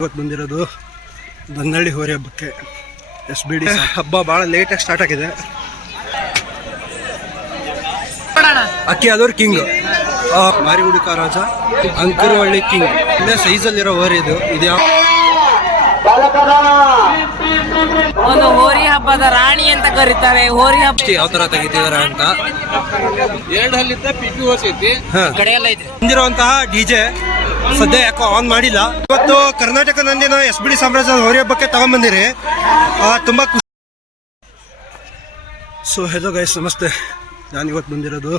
ಇವತ್ತು ಬಂದಿರೋದು ದನ್ನಳ್ಳಿ ಹೋರಿ ಹಬ್ಬಕ್ಕೆ. SBD ಹಬ್ಬ ಭಾಳ ಲೇಟಾಗಿ ಸ್ಟಾರ್ಟ್ ಆಗಿದೆ. ಅಕ್ಕಿ ಆದವ್ರು ಕಿಂಗ್, ಮಾರಿಗುಡಿ ಕಾರಾಜ, ಅಂಕರವಳ್ಳಿ ಕಿಂಗ್. ಇಲ್ಲೇ ಸೈಜಲ್ಲಿರೋ ಹೋರಿ ಇದು. ಯಾವ ಒಂದು ಹೋರಿ ಹಬ್ಬದ ರಾಣಿ ಅಂತ ಕರೀತಾರೆ. ಹೋರಿ ಹಬ್ಬ ಯಾವ ತರ ತೆಗಿತಿದಾರ ಅಂತ ಬಂದಿರುವಂತಹ DJ ಸದ್ಯ ಯಾಕೋ ಆನ್ ಮಾಡಿಲ್ಲ. ಇವತ್ತು ಕರ್ನಾಟಕ ನಂದಿನ SBD ಸಾಮ್ರಾಜ್ಯದ ಹೋರಿ ಹಬ್ಬಕ್ಕೆ ತಗೊಂಡ್ಬಂದಿರಿ. ತುಂಬಾ ಖುಷಿ. ಸೊ ಹೆಲೋ ಗೈಸ್, ನಮಸ್ತೆ. ನಾನು ಇವತ್ತು ಬಂದಿರೋದು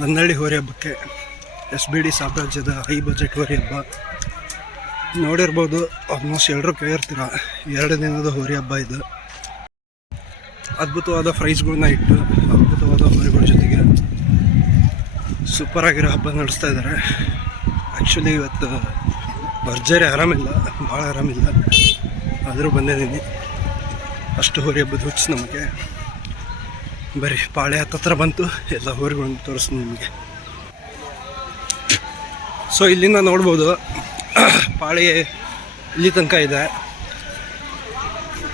ದನ್ನಳ್ಳಿ ಹೋರಿ ಹಬ್ಬಕ್ಕೆ. SBD ಸಾಮ್ರಾಜ್ಯದ ಹೈ ಬಜೆಟ್ ಹೋರಿ ಹಬ್ಬ ನೋಡಿರ್ಬೋದು. ಆಲ್ಮೋಸ್ಟ್ ಎಲ್ಲರೂ ಕೇಳಿರ್ತೀರ. 2 ದಿನದ ಹೋರಿ ಹಬ್ಬ ಇದು. ಅದ್ಭುತವಾದ ಪ್ರೈಸ್ಗಳನ್ನ ಇಟ್ಟು ಅದ್ಭುತವಾದ ಹೋರಿಗಳ ಜೊತೆಗೆ ಸೂಪರ್ ಆಗಿರೋ ಹಬ್ಬ ನಡೆಸ್ತಾ ಇದ್ದಾರೆ. ಆ್ಯಕ್ಚುಲಿ ಇವತ್ತು ಭರ್ಜರಿ ಆರಾಮಿಲ್ಲ, ಭಾಳ ಆರಾಮಿಲ್ಲ, ಆದರೂ ಬಂದಿದ್ದೀನಿ. ಅಷ್ಟು ಹೋರಿ ಹಬ್ಬದ ಹುಚ್ಚು ನಮಗೆ. ಬರೀ ಪಾಳೆ ಹತ್ತತ್ರ ಬಂತು, ಎಲ್ಲ ಹೋರಿಗಳನ್ನು ತೋರಿಸ್ತೀನಿ ನಿಮಗೆ. ಸೊ ಇಲ್ಲಿಂದ ನೋಡ್ಬೋದು ಪಾಳೆ ಇಲ್ಲಿ ತನಕ ಇದೆ.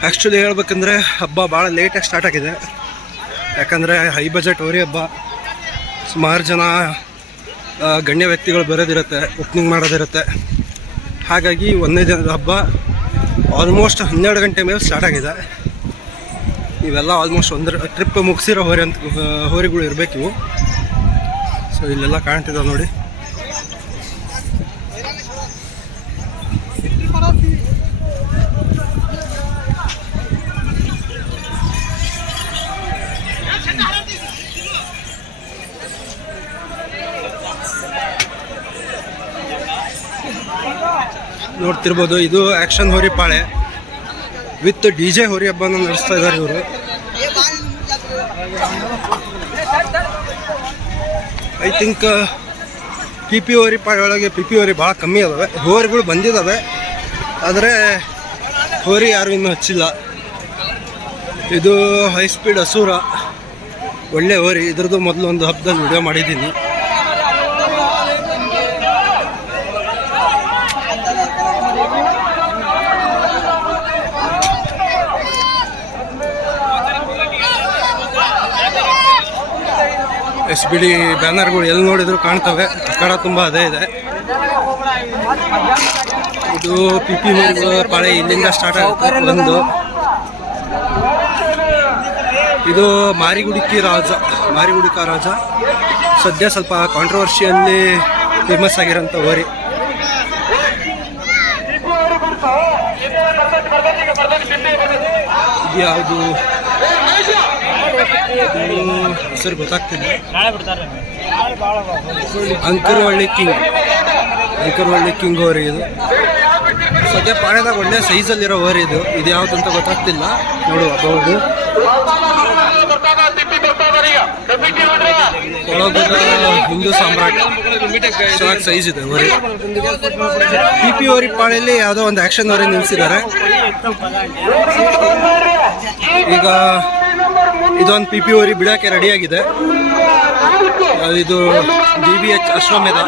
ಆ್ಯಕ್ಚುಲಿ ಹೇಳ್ಬೇಕಂದ್ರೆ ಹಬ್ಬ ಭಾಳ ಲೇಟಾಗಿ ಸ್ಟಾರ್ಟ್ ಆಗಿದೆ. ಯಾಕಂದರೆ ಹೈ ಬಜೆಟ್ ಹೋರಿ ಹಬ್ಬ, ಸುಮಾರು ಜನ ಗಣ್ಯ ವ್ಯಕ್ತಿಗಳು ಬರೋದಿರುತ್ತೆ, ಓಪನಿಂಗ್ ಮಾಡೋದಿರುತ್ತೆ. ಹಾಗಾಗಿ 1ನೇ ದಿನದ ಹಬ್ಬ ಆಲ್ಮೋಸ್ಟ್ 12 ಗಂಟೆ ಮೇಲೆ ಸ್ಟಾರ್ಟ್ ಆಗಿದೆ. ಇವೆಲ್ಲ ಆಲ್ಮೋಸ್ಟ್ ಒಂದು ಟ್ರಿಪ್ ಮುಗಿಸಿರೋ ಹೋರಿಗಳು ಇರಬೇಕಿವು. ಸೊ ಇಲ್ಲೆಲ್ಲ ಕಾಣ್ತಿದ್ದಾವೆ ನೋಡಿ. ನೋಡ್ತಿರ್ಬೋದು, ಇದು ಆ್ಯಕ್ಷನ್ ಹೋರಿ ಪಾಳೆ ವಿತ್ DJ ಹೋರಿ ಹಬ್ಬನ ನಡೆಸ್ತಾ ಇದ್ದಾರೆ ಇವರು. ಐ ಥಿಂಕ್ PP ಹೋರಿ ಪಾಳೆ ಒಳಗೆ PP ಹೋರಿ ಭಾಳ ಕಮ್ಮಿ ಅದಾವೆ. ಹೋರಿಗಳು ಬಂದಿದ್ದಾವೆ, ಆದರೆ ಹೋರಿ ಯಾರು ಇನ್ನೂ ಹಚ್ಚಿಲ್ಲ. ಇದು ಹೈ ಸ್ಪೀಡ್ ಹಸೂರ, ಒಳ್ಳೆ ಹೋರಿ. ಇದ್ರದ್ದು ಮೊದಲು ಒಂದು ಹಬ್ಬದಲ್ಲಿ ವಿಡಿಯೋ ಮಾಡಿದ್ದೀನಿ. SBD ಬ್ಯಾನರ್ಗಳು ಎಲ್ಲಿ ನೋಡಿದ್ರು ಕಾಣ್ತವೆ. ಕಡ ತುಂಬ ಅದೇ ಇದೆ. ಇದು PP ಹೋರಿಗಳು ಪಾಳೆ ಇಲ್ಲಿಂದ ಸ್ಟಾರ್ಟ್ ಆಗುತ್ತೆ. ಒಂದು ಇದು ಮಾರಿಗುಡಿ ಕಾರಾಜ. ಸದ್ಯ ಸ್ವಲ್ಪ ಕಾಂಟ್ರವರ್ಷಿಯಲ್ಲಿ ಫೇಮಸ್ ಆಗಿರೋಂಥ ಹೋರಿ. ಇದು ಯಾವುದು ಹೆಸರು ಗೊತ್ತಾಗ್ತಿದೆ. ಅಂಕರವಳ್ಳಿ ಕಿಂಗ್ ಹೋರಿ ಇದು. ಸದ್ಯ ಪಾಳ್ಯದಾಗ ಒಳ್ಳೆ ಸೈಜಲ್ಲಿರೋ ಹೋರಿ ಇದು. ಇದು ಯಾವ್ದಂತ ಗೊತ್ತಾಗ್ತಿಲ್ಲ. ನೋಡುವ ಹೌದು, ಹಿಂದೂ ಸಾಮ್ರಾಟ್ ಚೆನ್ನಾಗಿ ಸೈಜ್ ಇದೆ ಹೋರಿ. PP ಹೋರಿ ಪಾಳೆಯಲ್ಲಿ ಯಾವುದೋ ಒಂದು ಆ್ಯಕ್ಷನ್ ಹೋರಿ ನಿಲ್ಲಿಸಿದ್ದಾರೆ. ಈಗ ಇದೊಂದು PP ಹೋರಿ ಬಿಡೋಕ್ಕೆ ರೆಡಿಯಾಗಿದೆ. ಇದು DBH ಅಶ್ವಮೇಧ.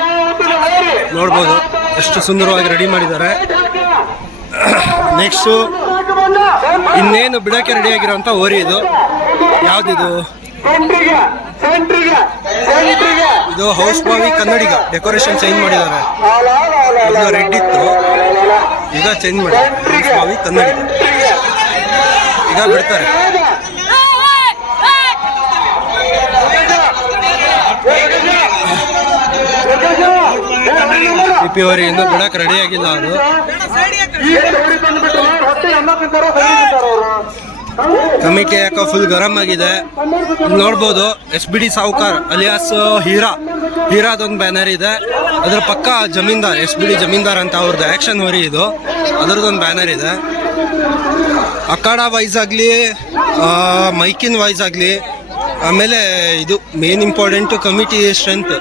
ನೋಡ್ಬೋದು ಎಷ್ಟು ಸುಂದರವಾಗಿ ರೆಡಿ ಮಾಡಿದ್ದಾರೆ. ನೆಕ್ಸ್ಟು ಇನ್ನೇನು ಬಿಡೋಕ್ಕೆ ರೆಡಿಯಾಗಿರೋಂಥ ಹೋರಿ ಇದು. ಯಾವುದಿದು? ಇದು ಹೌಸ್ ಬಾವಿ ಕನ್ನಡಿಗ. ಡೆಕೋರೇಷನ್ ಚೇಂಜ್ ಮಾಡಿದ್ದಾರೆ. ಇದು ರೆಡ್ ಇತ್ತು, ಈಗ ಚೇಂಜ್ ಮಾಡಿದ್ದಾರೆ. ಹೌಸ್ ಬಾವಿ ಕನ್ನಡಿಗ. ಈಗ ಬಿಡ್ತಾರೆ. PP ಹೋರಿ ಇನ್ನೂ ಬಿಡಕ್ಕೆ ರೆಡಿ ಆಗಿಲ್ಲ. ಅದು ಕಮಿಟಿ ಯಾಕೋ ಫುಲ್ ಗರಂ ಆಗಿದೆ. ನೋಡ್ಬೋದು SBD ಸಾವುಕಾರ್ ಅಲಿಯಾಸ್ ಹೀರಾದೊಂದು ಬ್ಯಾನರ್ ಇದೆ. ಅದ್ರ ಪಕ್ಕ ಜಮೀನ್ದಾರ್, SBD ಜಮೀನ್ದಾರ್ ಅಂತ ಅವ್ರದ್ದು ಆ್ಯಕ್ಷನ್ ಹೋರಿ ಇದು. ಅದರದ್ದೊಂದು ಬ್ಯಾನರ್ ಇದೆ. ಅಖಾಡ ವೈಸ್ ಆಗಲಿ, ಮೈಕಿನ್ ವೈಸ್ ಆಗಲಿ, ಆಮೇಲೆ ಇದು ಮೇನ್ ಇಂಪಾರ್ಟೆಂಟು ಕಮಿಟಿ ಸ್ಟ್ರೆಂತ್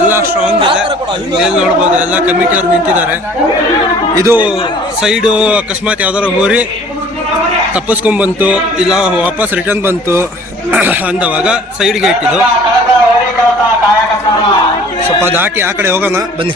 ಎಲ್ಲ ಸ್ಟ್ರಾಂಗ್ ಇದೆ. ಇಲ್ಲಿ ನೋಡ್ಬೋದು ಎಲ್ಲ ಕಮಿಟಿಯವ್ರು ನಿಂತಿದ್ದಾರೆ. ಇದು ಸೈಡು ಅಕಸ್ಮಾತ್ ಯಾವ್ದಾರು ಹೋರಿ ತಪ್ಪಿಸ್ಕೊಂಡ್ಬಂತು ಇಲ್ಲ ವಾಪಸ್ ರಿಟರ್ನ್ ಬಂತು ಅಂದವಾಗ ಸೈಡ್ಗೆ ಇಟ್ಟಿದ್ದು. ಸ್ವಲ್ಪ ದಾಟಿ ಆ ಕಡೆ ಹೋಗೋಣ ಬನ್ನಿ.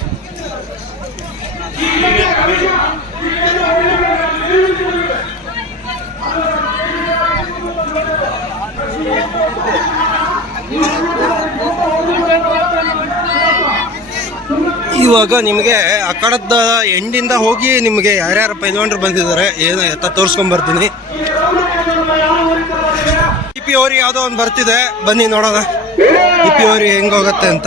ಇವಾಗ ನಿಮಗೆ ಆ ಕಡದ ಎಂಡಿಂದ ಹೋಗಿ ನಿಮಗೆ ಯಾರ್ಯಾರು ಪೈಲ್ವಾನ್ರು ಬಂದಿದ್ದಾರೆ ಏನು ಎತ್ತ ತೋರಿಸ್ಕೊಂಡ್ ಬರ್ತೀನಿ. ಇಪಿ ಹೋರಿ ಯಾವುದೋ ಒಂದು ಬರ್ತಿದೆ, ಬನ್ನಿ ನೋಡೋಣ ಇಪಿ ಹೋರಿ ಹೆಂಗ್ ಹೋಗುತ್ತೆ ಅಂತ.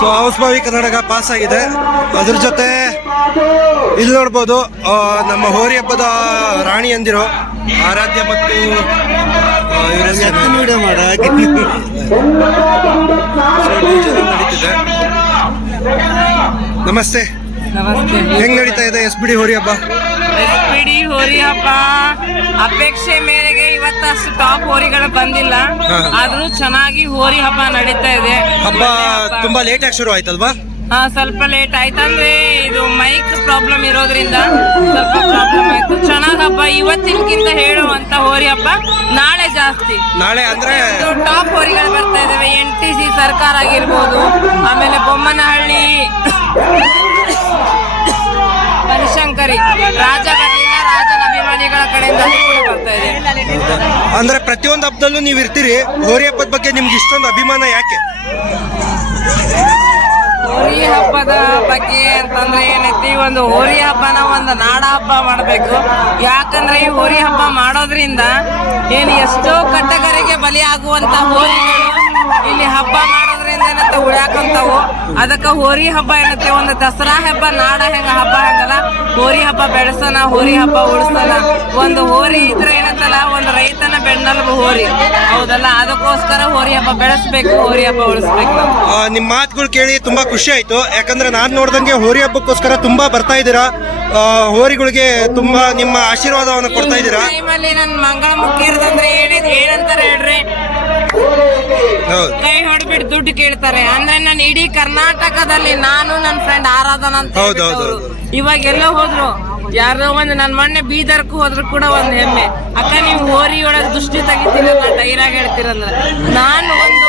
ಸೊ ಔಸ್ಭಾವಿ ಕರ್ನಾಟಕ ಪಾಸ್ ಆಗಿದೆ. ಅದ್ರ ಜೊತೆ ಇಲ್ಲಿ ನೋಡ್ಬೋದು ನಮ್ಮ ಹೋರಿ ಹಬ್ಬದ ರಾಣಿ ಅಂದಿರೋ ಆರಾಧ್ಯ ಮತ್ತು ನಡೀತಿದೆ. ನಮಸ್ತೆ, ನಮಸ್ತೆ. ಹೆಂಗ್ ನಡೀತಾ ಇದೆ SBD ಹೋರಿ ಹಬ್ಬ? SBD ಹೋರಿ ಹಬ್ಬ ಅಪೇಕ್ಷೆ ಮೇರೆಗೆ ಇವತ್ತಷ್ಟು ಟಾಪ್ ಹೋರಿಗಳು ಬಂದಿಲ್ಲ, ಆದ್ರೂ ಚೆನ್ನಾಗಿ ಹೋರಿ ಹಬ್ಬ ನಡೀತಾ ಇದೆ. ಹಬ್ಬ ತುಂಬಾ ಲೇಟ್ ಆಗಿ ಶುರು ಆಯ್ತಲ್ವಾ? ಸ್ವಲ್ಪ ಲೇಟ್ ಆಯ್ತಂದ್ರೆ ಇದು ಮೈಕ್ ಪ್ರಾಬ್ಲಮ್ ಇರೋದ್ರಿಂದ ಸ್ವಲ್ಪ ಪ್ರಾಬ್ಲಮ್ ಆಯ್ತು. ಚೆನ್ನಾಗ್ ಹಬ್ಬ ಇವತ್ತಿನಕ್ಕಿಂತ ಹೇಳುವಂತ ಹೋರಿ ಹಬ್ಬ ನಾಳೆ ಜಾಸ್ತಿ. ನಾಳೆ ಅಂದ್ರೆ ಟಾಪ್ ಹೋರಿಗಳು ಬರ್ತಾ ಇದಾವೆ. NTC ಸರ್ಕಾರ ಆಗಿರ್ಬೋದು, ಆಮೇಲೆ ಬೊಮ್ಮನಹಳ್ಳಿ ಬನಶಂಕರಿ, ರಾಜನ ಅಭಿಮಾನಿಗಳ ಕಡೆಯಿಂದ ಕೂಡ ಬರ್ತಾ ಇದೆ. ಅಂದ್ರೆ ಪ್ರತಿಯೊಂದು ಹಬ್ಬದಲ್ಲೂ ನೀವು ಇರ್ತೀರಿ. ಹೋರಿ ಹಬ್ಬದ ಬಗ್ಗೆ ನಿಮ್ಗೆ ಇಷ್ಟೊಂದು ಅಭಿಮಾನ ಯಾಕೆ? ಹೋರಿ ಹಬ್ಬದ ಬಗ್ಗೆ ಅಂತಂದ್ರೆ ಏನೈತಿ, ಒಂದು ಹೋರಿ ಹಬ್ಬನ ಒಂದು ನಾಡ ಹಬ್ಬ ಮಾಡಬೇಕು. ಯಾಕಂದ್ರೆ ಈ ಹೋರಿ ಹಬ್ಬ ಮಾಡೋದ್ರಿಂದ ಏನು ಎಷ್ಟೋ ಕಟ್ಟಕರಿಗೆ ಬಲಿಯಾಗುವಂತ ಹೋರಿಗಳು ಇಲ್ಲಿ ಹಬ್ಬ ಮಾಡೋದ್ರಿಂದ ಏನತ್ತೆ ಉಳ್ಯಾಕಂತಾವು. ಅದಕ್ಕೆ ಹೋರಿ ಹಬ್ಬ ಏನತ್ತೆ, ಒಂದು ದಸರಾ ಹಬ್ಬ ನಾಡ ಹೆಂಗ ಹಬ್ಬ ಹಂಗಲ್ಲ, ಹೋರಿ ಹಬ್ಬ ಬೆಳೆಸೋಣ, ಹೋರಿ ಹಬ್ಬ ಉಳಿಸೋಣ. ಒಂದು ಹೋರಿ ಇದ್ರೆ ಏನತ್ತಲ್ಲ, ಒಂದು ರೈತನ ಬೆನ್ನೆಲುಬು ಹೋರಿ, ಹೌದಲ್ಲ? ಅದಕ್ಕೋಸ್ಕರ ಹೋರಿ ಹಬ್ಬ ಬೆಳೆಸ್ಬೇಕು, ಹೋರಿ ಹಬ್ಬ ಉಳಿಸ್ಬೇಕು. ನಿಮ್ ಮಾತುಗಳು ಕೇಳಿ ತುಂಬಾ ಖುಷಿ ಆಯ್ತು. ಯಾಕಂದ್ರೆ ನಾನ್ ನೋಡ್ದಂಗೆ ಹೋರಿ ಹಬ್ಬಕ್ಕೋಸ್ಕರ ತುಂಬಾ ಬರ್ತಾ ಇದ್ದೀರಾ, ಹೋರಿಗಳಿಗೆ ತುಂಬಾ ನಿಮ್ಮ ಆಶೀರ್ವಾದವನ್ನು ಕೊಡ್ತಾ ಇದ್ದೀರಾ. ಟೈಮಲ್ಲಿ ನನ್ ಮಂಗಳ ಮುಖ್ಯದಂದ್ರೆ ಏನಂತಾರೆ ಹೇಳ್ರಿ, ಕೈ ಹೊಡ್ಬಿಟ್ಟು ದುಡ್ಡು ಕೇಳ್ತಾರೆ. ಅಂದ್ರೆ ನಾನು ಇಡೀ ಕರ್ನಾಟಕದಲ್ಲಿ ನಾನು ನನ್ನ ಫ್ರೆಂಡ್ ಆರಾಧನಾ ಅಂತ ಇವಾಗ ಎಲ್ಲ ಹೋದ್ರು, ಯಾರೋ ಒಂದು ನನ್ನ ಮೊನ್ನೆ ಬೀದರ್ಕು ಹೋದ್ರು ಕೂಡ ಒಂದು ಹೆಮ್ಮೆ, ಅಕ್ಕ ನೀವು ಹೋರಿ ಒಳಗೆ ದೃಷ್ಟಿ ತೆಗಿತೀರಲ್ಲ, ಡೈರಾಗ್ ಹೇಳ್ತೀರಲ್ಲ. ನಾನು ಒಂದು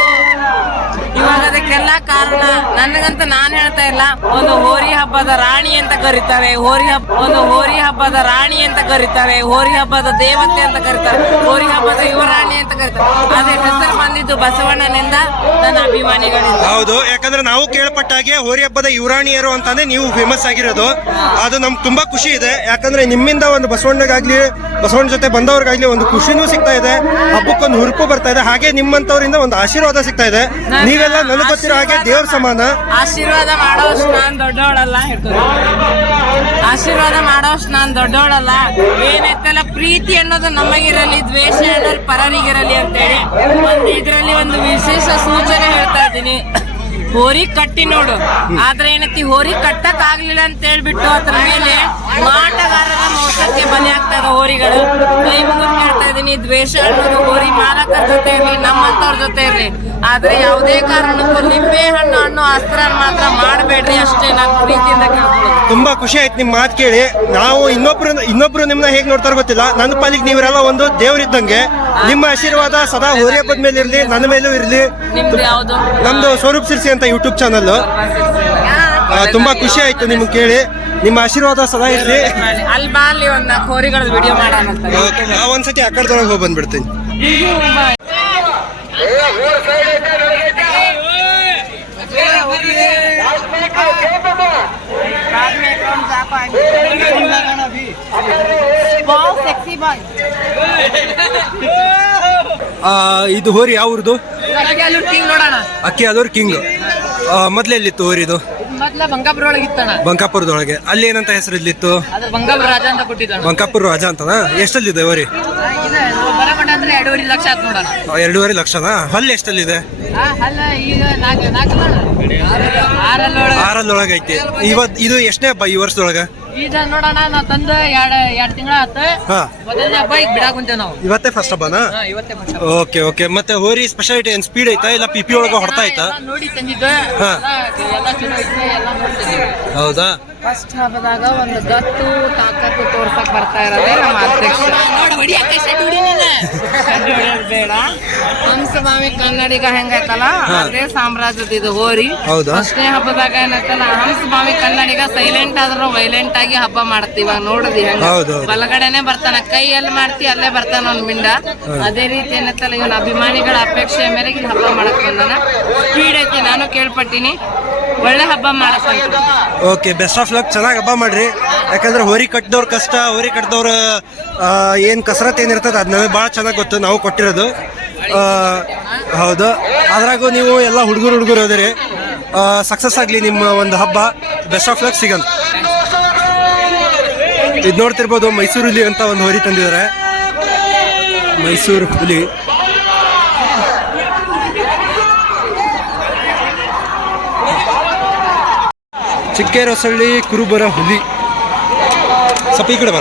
ಇವಾಗ ಅದಕ್ಕೆಲ್ಲ ಕಾರಣ ನನಗಂತ ನಾನು ಹೇಳ್ತಾ ಇಲ್ಲ, ಒಂದು ಹೋರಿ ಹಬ್ಬದ ರಾಣಿ ಅಂತ ಕರೀತಾರೆ, ಒಂದು ಹೋರಿ ಹಬ್ಬದ ರಾಣಿ ಅಂತ ಕರೀತಾರೆ, ಹೋರಿ ಹಬ್ಬದ ದೇವತೆ ಅಂತ ಕರೀತಾರೆ, ಹೋರಿ ಹಬ್ಬದ ಯುವರಾಣಿ ಅಂತ ಕರೀತಾರೆ. ಅದೇ ಹೆಸರು ಬಂದಿದ್ದು ಬಸವಣ್ಣನಿಂದ, ನನ್ನ ಅಭಿಮಾನಿಗಳಿಂದ. ಹೌದು, ಯಾಕಂದ್ರೆ ನಾವು ಕೇಳ್ಪಟ್ಟಾಗೆ ಹೋರಿ ಹಬ್ಬದ ಯುವರಾಣಿಯರು ಅಂತಾನೆ ನೀವು ಫೇಮಸ್ ಆಗಿರೋದು. ಅದು ನಮ್ಗೆ ತುಂಬಾ ಖುಷಿ ಇದೆ. ಯಾಕಂದ್ರೆ ನಿಮ್ಮಿಂದ ಒಂದು ಬಸವಣ್ಣಗಾಗ್ಲಿ, ಬಸವಣ್ಣ ಜೊತೆ ಬಂದವ್ರಿಗಾಗ್ಲಿ ಒಂದು ಖುಷಿನೂ ಸಿಗ್ತಾ ಇದೆ, ಹಬ್ಬಕ್ಕೊಂದು ಹುರುಪು ಬರ್ತಾ ಇದೆ. ಹಾಗೆ ನಿಮ್ಮಂತವರಿಂದ ಒಂದು ಆಶೀರ್ವಾದ ಸಿಗ್ತಾ ಇದೆ. ನೀವೆಲ್ಲ ನನಗೆ ಗೊತ್ತಿರೋ ಹಾಗೆ ದೇವ್ರ ಸಮಾನ. ಆಶೀರ್ವಾದ ಮಾಡೋಷ್ಟು ನಾನು ದೊಡ್ಡವಳಲ್ಲ, ಆಶೀರ್ವಾದ ಮಾಡೋಷ್ಟು ನಾನು ದೊಡ್ಡವಳಲ್ಲ. ಏನೈತಲ್ಲ, ಪ್ರೀತಿ ಅನ್ನೋದು ನಮಗಿರಲಿ, ದ್ವೇಷ ಅನ್ನೋದು ಪರರಿಗಿರಲಿ ಅಂತೇಳಿ ಒಂದು ಇದರಲ್ಲಿ ಒಂದು ವಿಶೇಷ ಸೂಚನೆ ಹೇಳ್ತಾ ಇದ್ದೀನಿ. ಹೋರಿ ಕಟ್ಟಿ ನೋಡು, ಆದ್ರೆ ಏನೈತಿ, ಹೋರಿ ಕಟ್ಟಕ್ ಆಗ್ಲಿಲ್ಲ ಅಂತ ಹೇಳ್ಬಿಟ್ಟು ಅದ್ರ ಮೇಲೆ ಮಾಟಗಾರರ ಮೋಸಕ್ಕೆ ಬಲಿ ಆಗ್ತಾ ಇರೋ ಹೋರಿಗಳು. ಕೈ ಮುಗಿದು ಹೇಳ್ತಾ ಇದೀನಿ, ದ್ವೇಷ ಅನ್ನೋದು ಹೋರಿ ಮಾಲಕರ ಜೊತೆ ಇರ್ಲಿ, ನಮ್ಮಂತವ್ರ ಜೊತೆ ಇರ್ಲಿ, ಆದ್ರೆ ಯಾವುದೇ ಕಾರಣಕ್ಕೂ ನಿಂಬೆ ಹಣ್ಣು ಅನ್ನೋ ಅಸ್ತ್ರ ಮಾತ್ರ ಮಾಡಬೇಡ್ರಿ, ಅಷ್ಟೇ ನಾನು ಪ್ರೀತಿಯಿಂದ ಕೇಳ್ಕೊಳ್ಳೋದು. ತುಂಬಾ ಖುಷಿ ಆಯ್ತು ನಿಮ್ ಮಾತು ಕೇಳಿ. ನಾವು ಇನ್ನೊಬ್ರು ನಿಮ್ನ ಹೇಗ್ ನೋಡ್ತಾರ ಗೊತ್ತಿಲ್ಲ, ನನ್ನ ಪಾಲಿಗೆ ನೀವರೆಲ್ಲ ಒಂದು ದೇವ್ರಿದ್ದಂಗೆ. ನಿಮ್ಮ ಆಶೀರ್ವಾದ ಸದಾ ಹೋರಿ ಹಬ್ಬದ ಮೇಲೆ ಇರ್ಲಿ, ನನ್ನ ಮೇಲೂ ಇರ್ಲಿ. ನಿಮ್ದು ಯಾವ್ದು? ನಮ್ದು ಸ್ವರೂಪ್ ಸಿರ್ಸಿ ಅಂತ ಯೂಟ್ಯೂಬ್ ಚಾನಲ್. ತುಂಬಾ ಖುಷಿ ಆಯ್ತು ನಿಮ್ಗೆ ಕೇಳಿ. ನಿಮ್ಮ ಆಶೀರ್ವಾದ ಸದಾ ಇರ್ಲಿ. ಅಲ್ಲಿ ಬಾ, ಅಲ್ಲಿ ಒಂದು ಹೋರಿಗಳ ವಿಡಿಯೋ ಮಾಡೋಣ. ಒಂದ್ಸತಿ ಆ ಕಡೆದೊಳಗೆ ಹೋಗಿ ಬಂದ್ಬಿಡ್ತೀನಿ. ಇದು ಹೋರಿ ಯಾವ ಊರ್ದು? ಅಕ್ಕಿ ಅದವ್ರ ಕಿಂಗ್. ಮೊದ್ಲೆಲ್ಲಿತ್ತು ಹೋರಿದು? ಮೊದ್ಲ ಬಂಕಾಪುರ ಒಳಗೆ ಇತ್ತಣ್ಣ. ಬಂಕಾಪುರದೊಳಗೆ. ಅಲ್ಲಿ ಏನಂತ ಹೆಸರು ಇಲ್ಲಿತ್ತು? ಬಂಕಾಪುರ ರಾಜ ಅಂತ ಕೊಟ್ಟಿದ್ದಾನೆ. ಬಂಕಾಪುರ ರಾಜ ಅಂತನಾ? ಎಷ್ಟಲ್ಲಿದೆ ಹೋರಿ? ಬರಮಟ ಅಂದ್ರೆ 2.5 ಲಕ್ಷ ಆತ್ ನೋಡೋಣ. 2.5 ಲಕ್ಷನಾ? ಹಲ್ಲು ಎಷ್ಟಲ್ಲಿದೆ? ಅಲ್ಲ ಈಗ 4 6 6 ಐತಿ. ಇದು ಎಷ್ಟನೇ ಹಬ್ಬ ಈ ವರ್ಷದೊಳಗ? ಈಗ ನೋಡೋಣ ನಾವ್ ತಂದ ಎರಡ್ ತಿಂಗಳ ಆತ ಹಾ ಮೊದಲನೇ ಹಬ್ಬ ಈಗ ಬಿಡಾಕ್ ಕುಂತೇವ್ ನಾವು. ಇವತ್ತೇ ಫಸ್ಟ್ ಹಬ್ಬನಾ? ಇವತ್ತೇ first ಹಬ್ಬ. Okay okay. ಮತ್ತೆ ಹೋರಿ ಸ್ಪೆಷಾಲಿಟಿ ಏನ್ ಸ್ಪೀಡ್ ಐತಾ ಇಲ್ಲ ಪಿ ಒಳಗೆ ಹೊಡ್ತಾ ಐತಾ? ಎಲ್ಲ ನೋಡಿ ತಂದಿದ್ದ ಹಾ. ಎಲ್ಲ ಚಲೋ ಐತಿ ಎಲ್ಲ ನೋಡಿ ತಂದಿದ್ವಿ. ಹೌದಾ? ಫಸ್ಟ್ ಹಬ್ಬದಾಗ ಒಂದು ಗತ್ತು ತಾಕತ್ತು ತೋರ್ಸಕ್ ಬರ್ತಾ ಇರೋದೇ ನಮ್ಮ ಅಧ್ಯಕ್ಷ. ಬೇಡ ಹಂಸಭಾವಿ ಕನ್ನಡಿಗ ಹೆಂಗೈತಲ್ಲ ಅದೇ ಸಾಮ್ರಾಜ್ಯದ ಇದು ಹೋರಿ. ಹೌದಾ? ಫಸ್ಟ್ನೇ ಹಬ್ಬದಾಗ ಏನೈತಲ್ಲ ಹಂಸಭಾವಿ ಕನ್ನಡಿಗ ಸೈಲೆಂಟ್ ಆದ್ರೂ ವೈಲೆಂಟ್ ಆಗಿ ಹಬ್ಬ ಮಾಡ್ತೀವಿ. ಇವಾಗ ನೋಡಿದಿ ಹೆಂಗ ಹೌದು. ಬಲಗಡೆನೆ ಬರ್ತಾನ, ಕೈ ಎಲ್ಲಿ ಮಾಡ್ತಿ ಅಲ್ಲೇ ಬರ್ತಾನ ಅವ್ನ ಮಿಂಡ. ಅದೇ ರೀತಿ ಏನೈತಲ್ಲ ಇವನ್ ಅಭಿಮಾನಿಗಳ ಅಪೇಕ್ಷೆಯ ಮೇರೆಗೆ ಇಲ್ಲಿ ಹಬ್ಬ ಮಾಡಕ್ ಬಂದಾನ. ಸ್ಪೀಡ್ ಐತಿ, ನಾನು ಕೇಳ್ಪಟ್ಟಿನಿ. ಒಳ್ಳೆ ಹಬ್ಬ ಮಾಡಕ್ ಓಕೆ, ಬೆಸ್ಟ್ ಆಫ್ ಲಕ್. ಚೆನ್ನಾಗಿ ಹಬ್ಬ ಮಾಡ್ರಿ. ಯಾಕಂದ್ರೆ ಹೋರಿ ಕಟ್ಟಿದವ್ರ ಕಷ್ಟ, ಹೋರಿ ಕಟ್ಟಿದವ್ರ ಏನು ಕಸರತ್ ಏನಿರ್ತದೆ ಅದು ನನಗೆ ಭಾಳ ಚೆನ್ನಾಗಿ ಗೊತ್ತು, ನಾವು ಕೊಟ್ಟಿರೋದು. ಹೌದು, ಅದ್ರಾಗೂ ನೀವು ಎಲ್ಲ ಹುಡುಗರು ಅದಿರಿ. ಸಕ್ಸಸ್ ಆಗಲಿ ನಿಮ್ಮ ಒಂದು ಹಬ್ಬ. ಬೆಸ್ಟ್ ಆಫ್ ಲಕ್, ಸಿಗನ್. ಇದು ನೋಡ್ತಿರ್ಬೋದು, ಮೈಸೂರು ಹುಲಿ ಅಂತ ಒಂದು ಹೋರಿ ತಂದಿದ್ದಾರೆ. ಮೈಸೂರು ಹುಲಿ. ಚಿಕ್ಕೇರಸಳ್ಳಿ ಕುರುಬರ ಹುಲಿ. ಸ್ವಲ್ಪ ಈ ಕಡೆ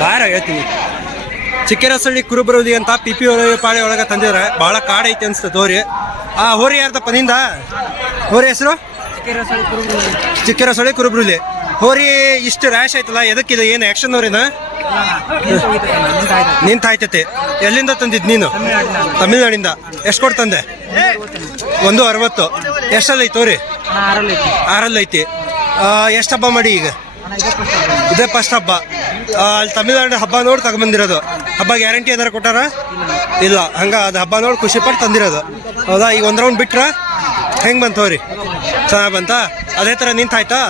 ಬಾರ ಹೇಳ್ತೀನಿ. ಚಿಕ್ಕೇರಸಳ್ಳಿ ಕುರುಬರ ಹುಲಿ ಅಂತ ಪಿ ಪಾಳೆ ಒಳಗೆ ತಂದಿದ್ದಾರೆ. ಭಾಳ ಕಾಡೈತೆ ಅನ್ಸ್ತದೆ ಹೋರಿ. ಆ ಹೋರಿ ಯಾರ್ದಪ್ಪ ನಿಂದ? ಹೋರಿ ಹೆಸರು ಚಿಕ್ಕೇರಸಳ್ಳಿ ಕುರುಬರ ಹುಲಿ. ಹೋರಿ ಇಷ್ಟು ರ್ಯಾಶ್ ಆಯ್ತಲ್ಲ, ಎದಕ್ಕಿದೆ? ಏನು ಆ್ಯಕ್ಷನ್ ಹೋರಿನ? ನಿಂತಾಯ್ತತೆ. ಎಲ್ಲಿಂದ ತಂದಿದ್ದು ನೀನು? ತಮಿಳ್ನಾಡಿಂದ. ಎಷ್ಟು ಕೊಟ್ಟು ತಂದೆ? 160. ಎಷ್ಟಲ್ಲಿ ಐತೆ ಹೋರಿ? 6 ಐತಿ. ಎಷ್ಟು ಹಬ್ಬ ಮಾಡಿ ಈಗ? ಇದೇ ಫಸ್ಟ್ ಹಬ್ಬ. ಅಲ್ಲಿ ತಮಿಳ್ನಾಡು ಹಬ್ಬ ನೋಡಿ ತಗೊಂಬಂದಿರೋದು. ಹಬ್ಬ ಗ್ಯಾರಂಟಿ ಏನಾರು ಕೊಟ್ಟಾರ? ಇಲ್ಲ. ಹಂಗೆ ಅದು ಹಬ್ಬ ನೋಡಿ ಖುಷಿ ಪಟ್ಟು ತಂದಿರೋದು. ಹೌದಾ? ಈಗ ಒಂದು ರೌಂಡ್ ಬಿಟ್ರ ಹೆಂಗೆ ಬಂತು ಹೋರಿ? ಚೆನ್ನಾಗಿ ಬಂತಾ? ಅದೇ ಥರ ನಿಂತಾಯ್ತಾ?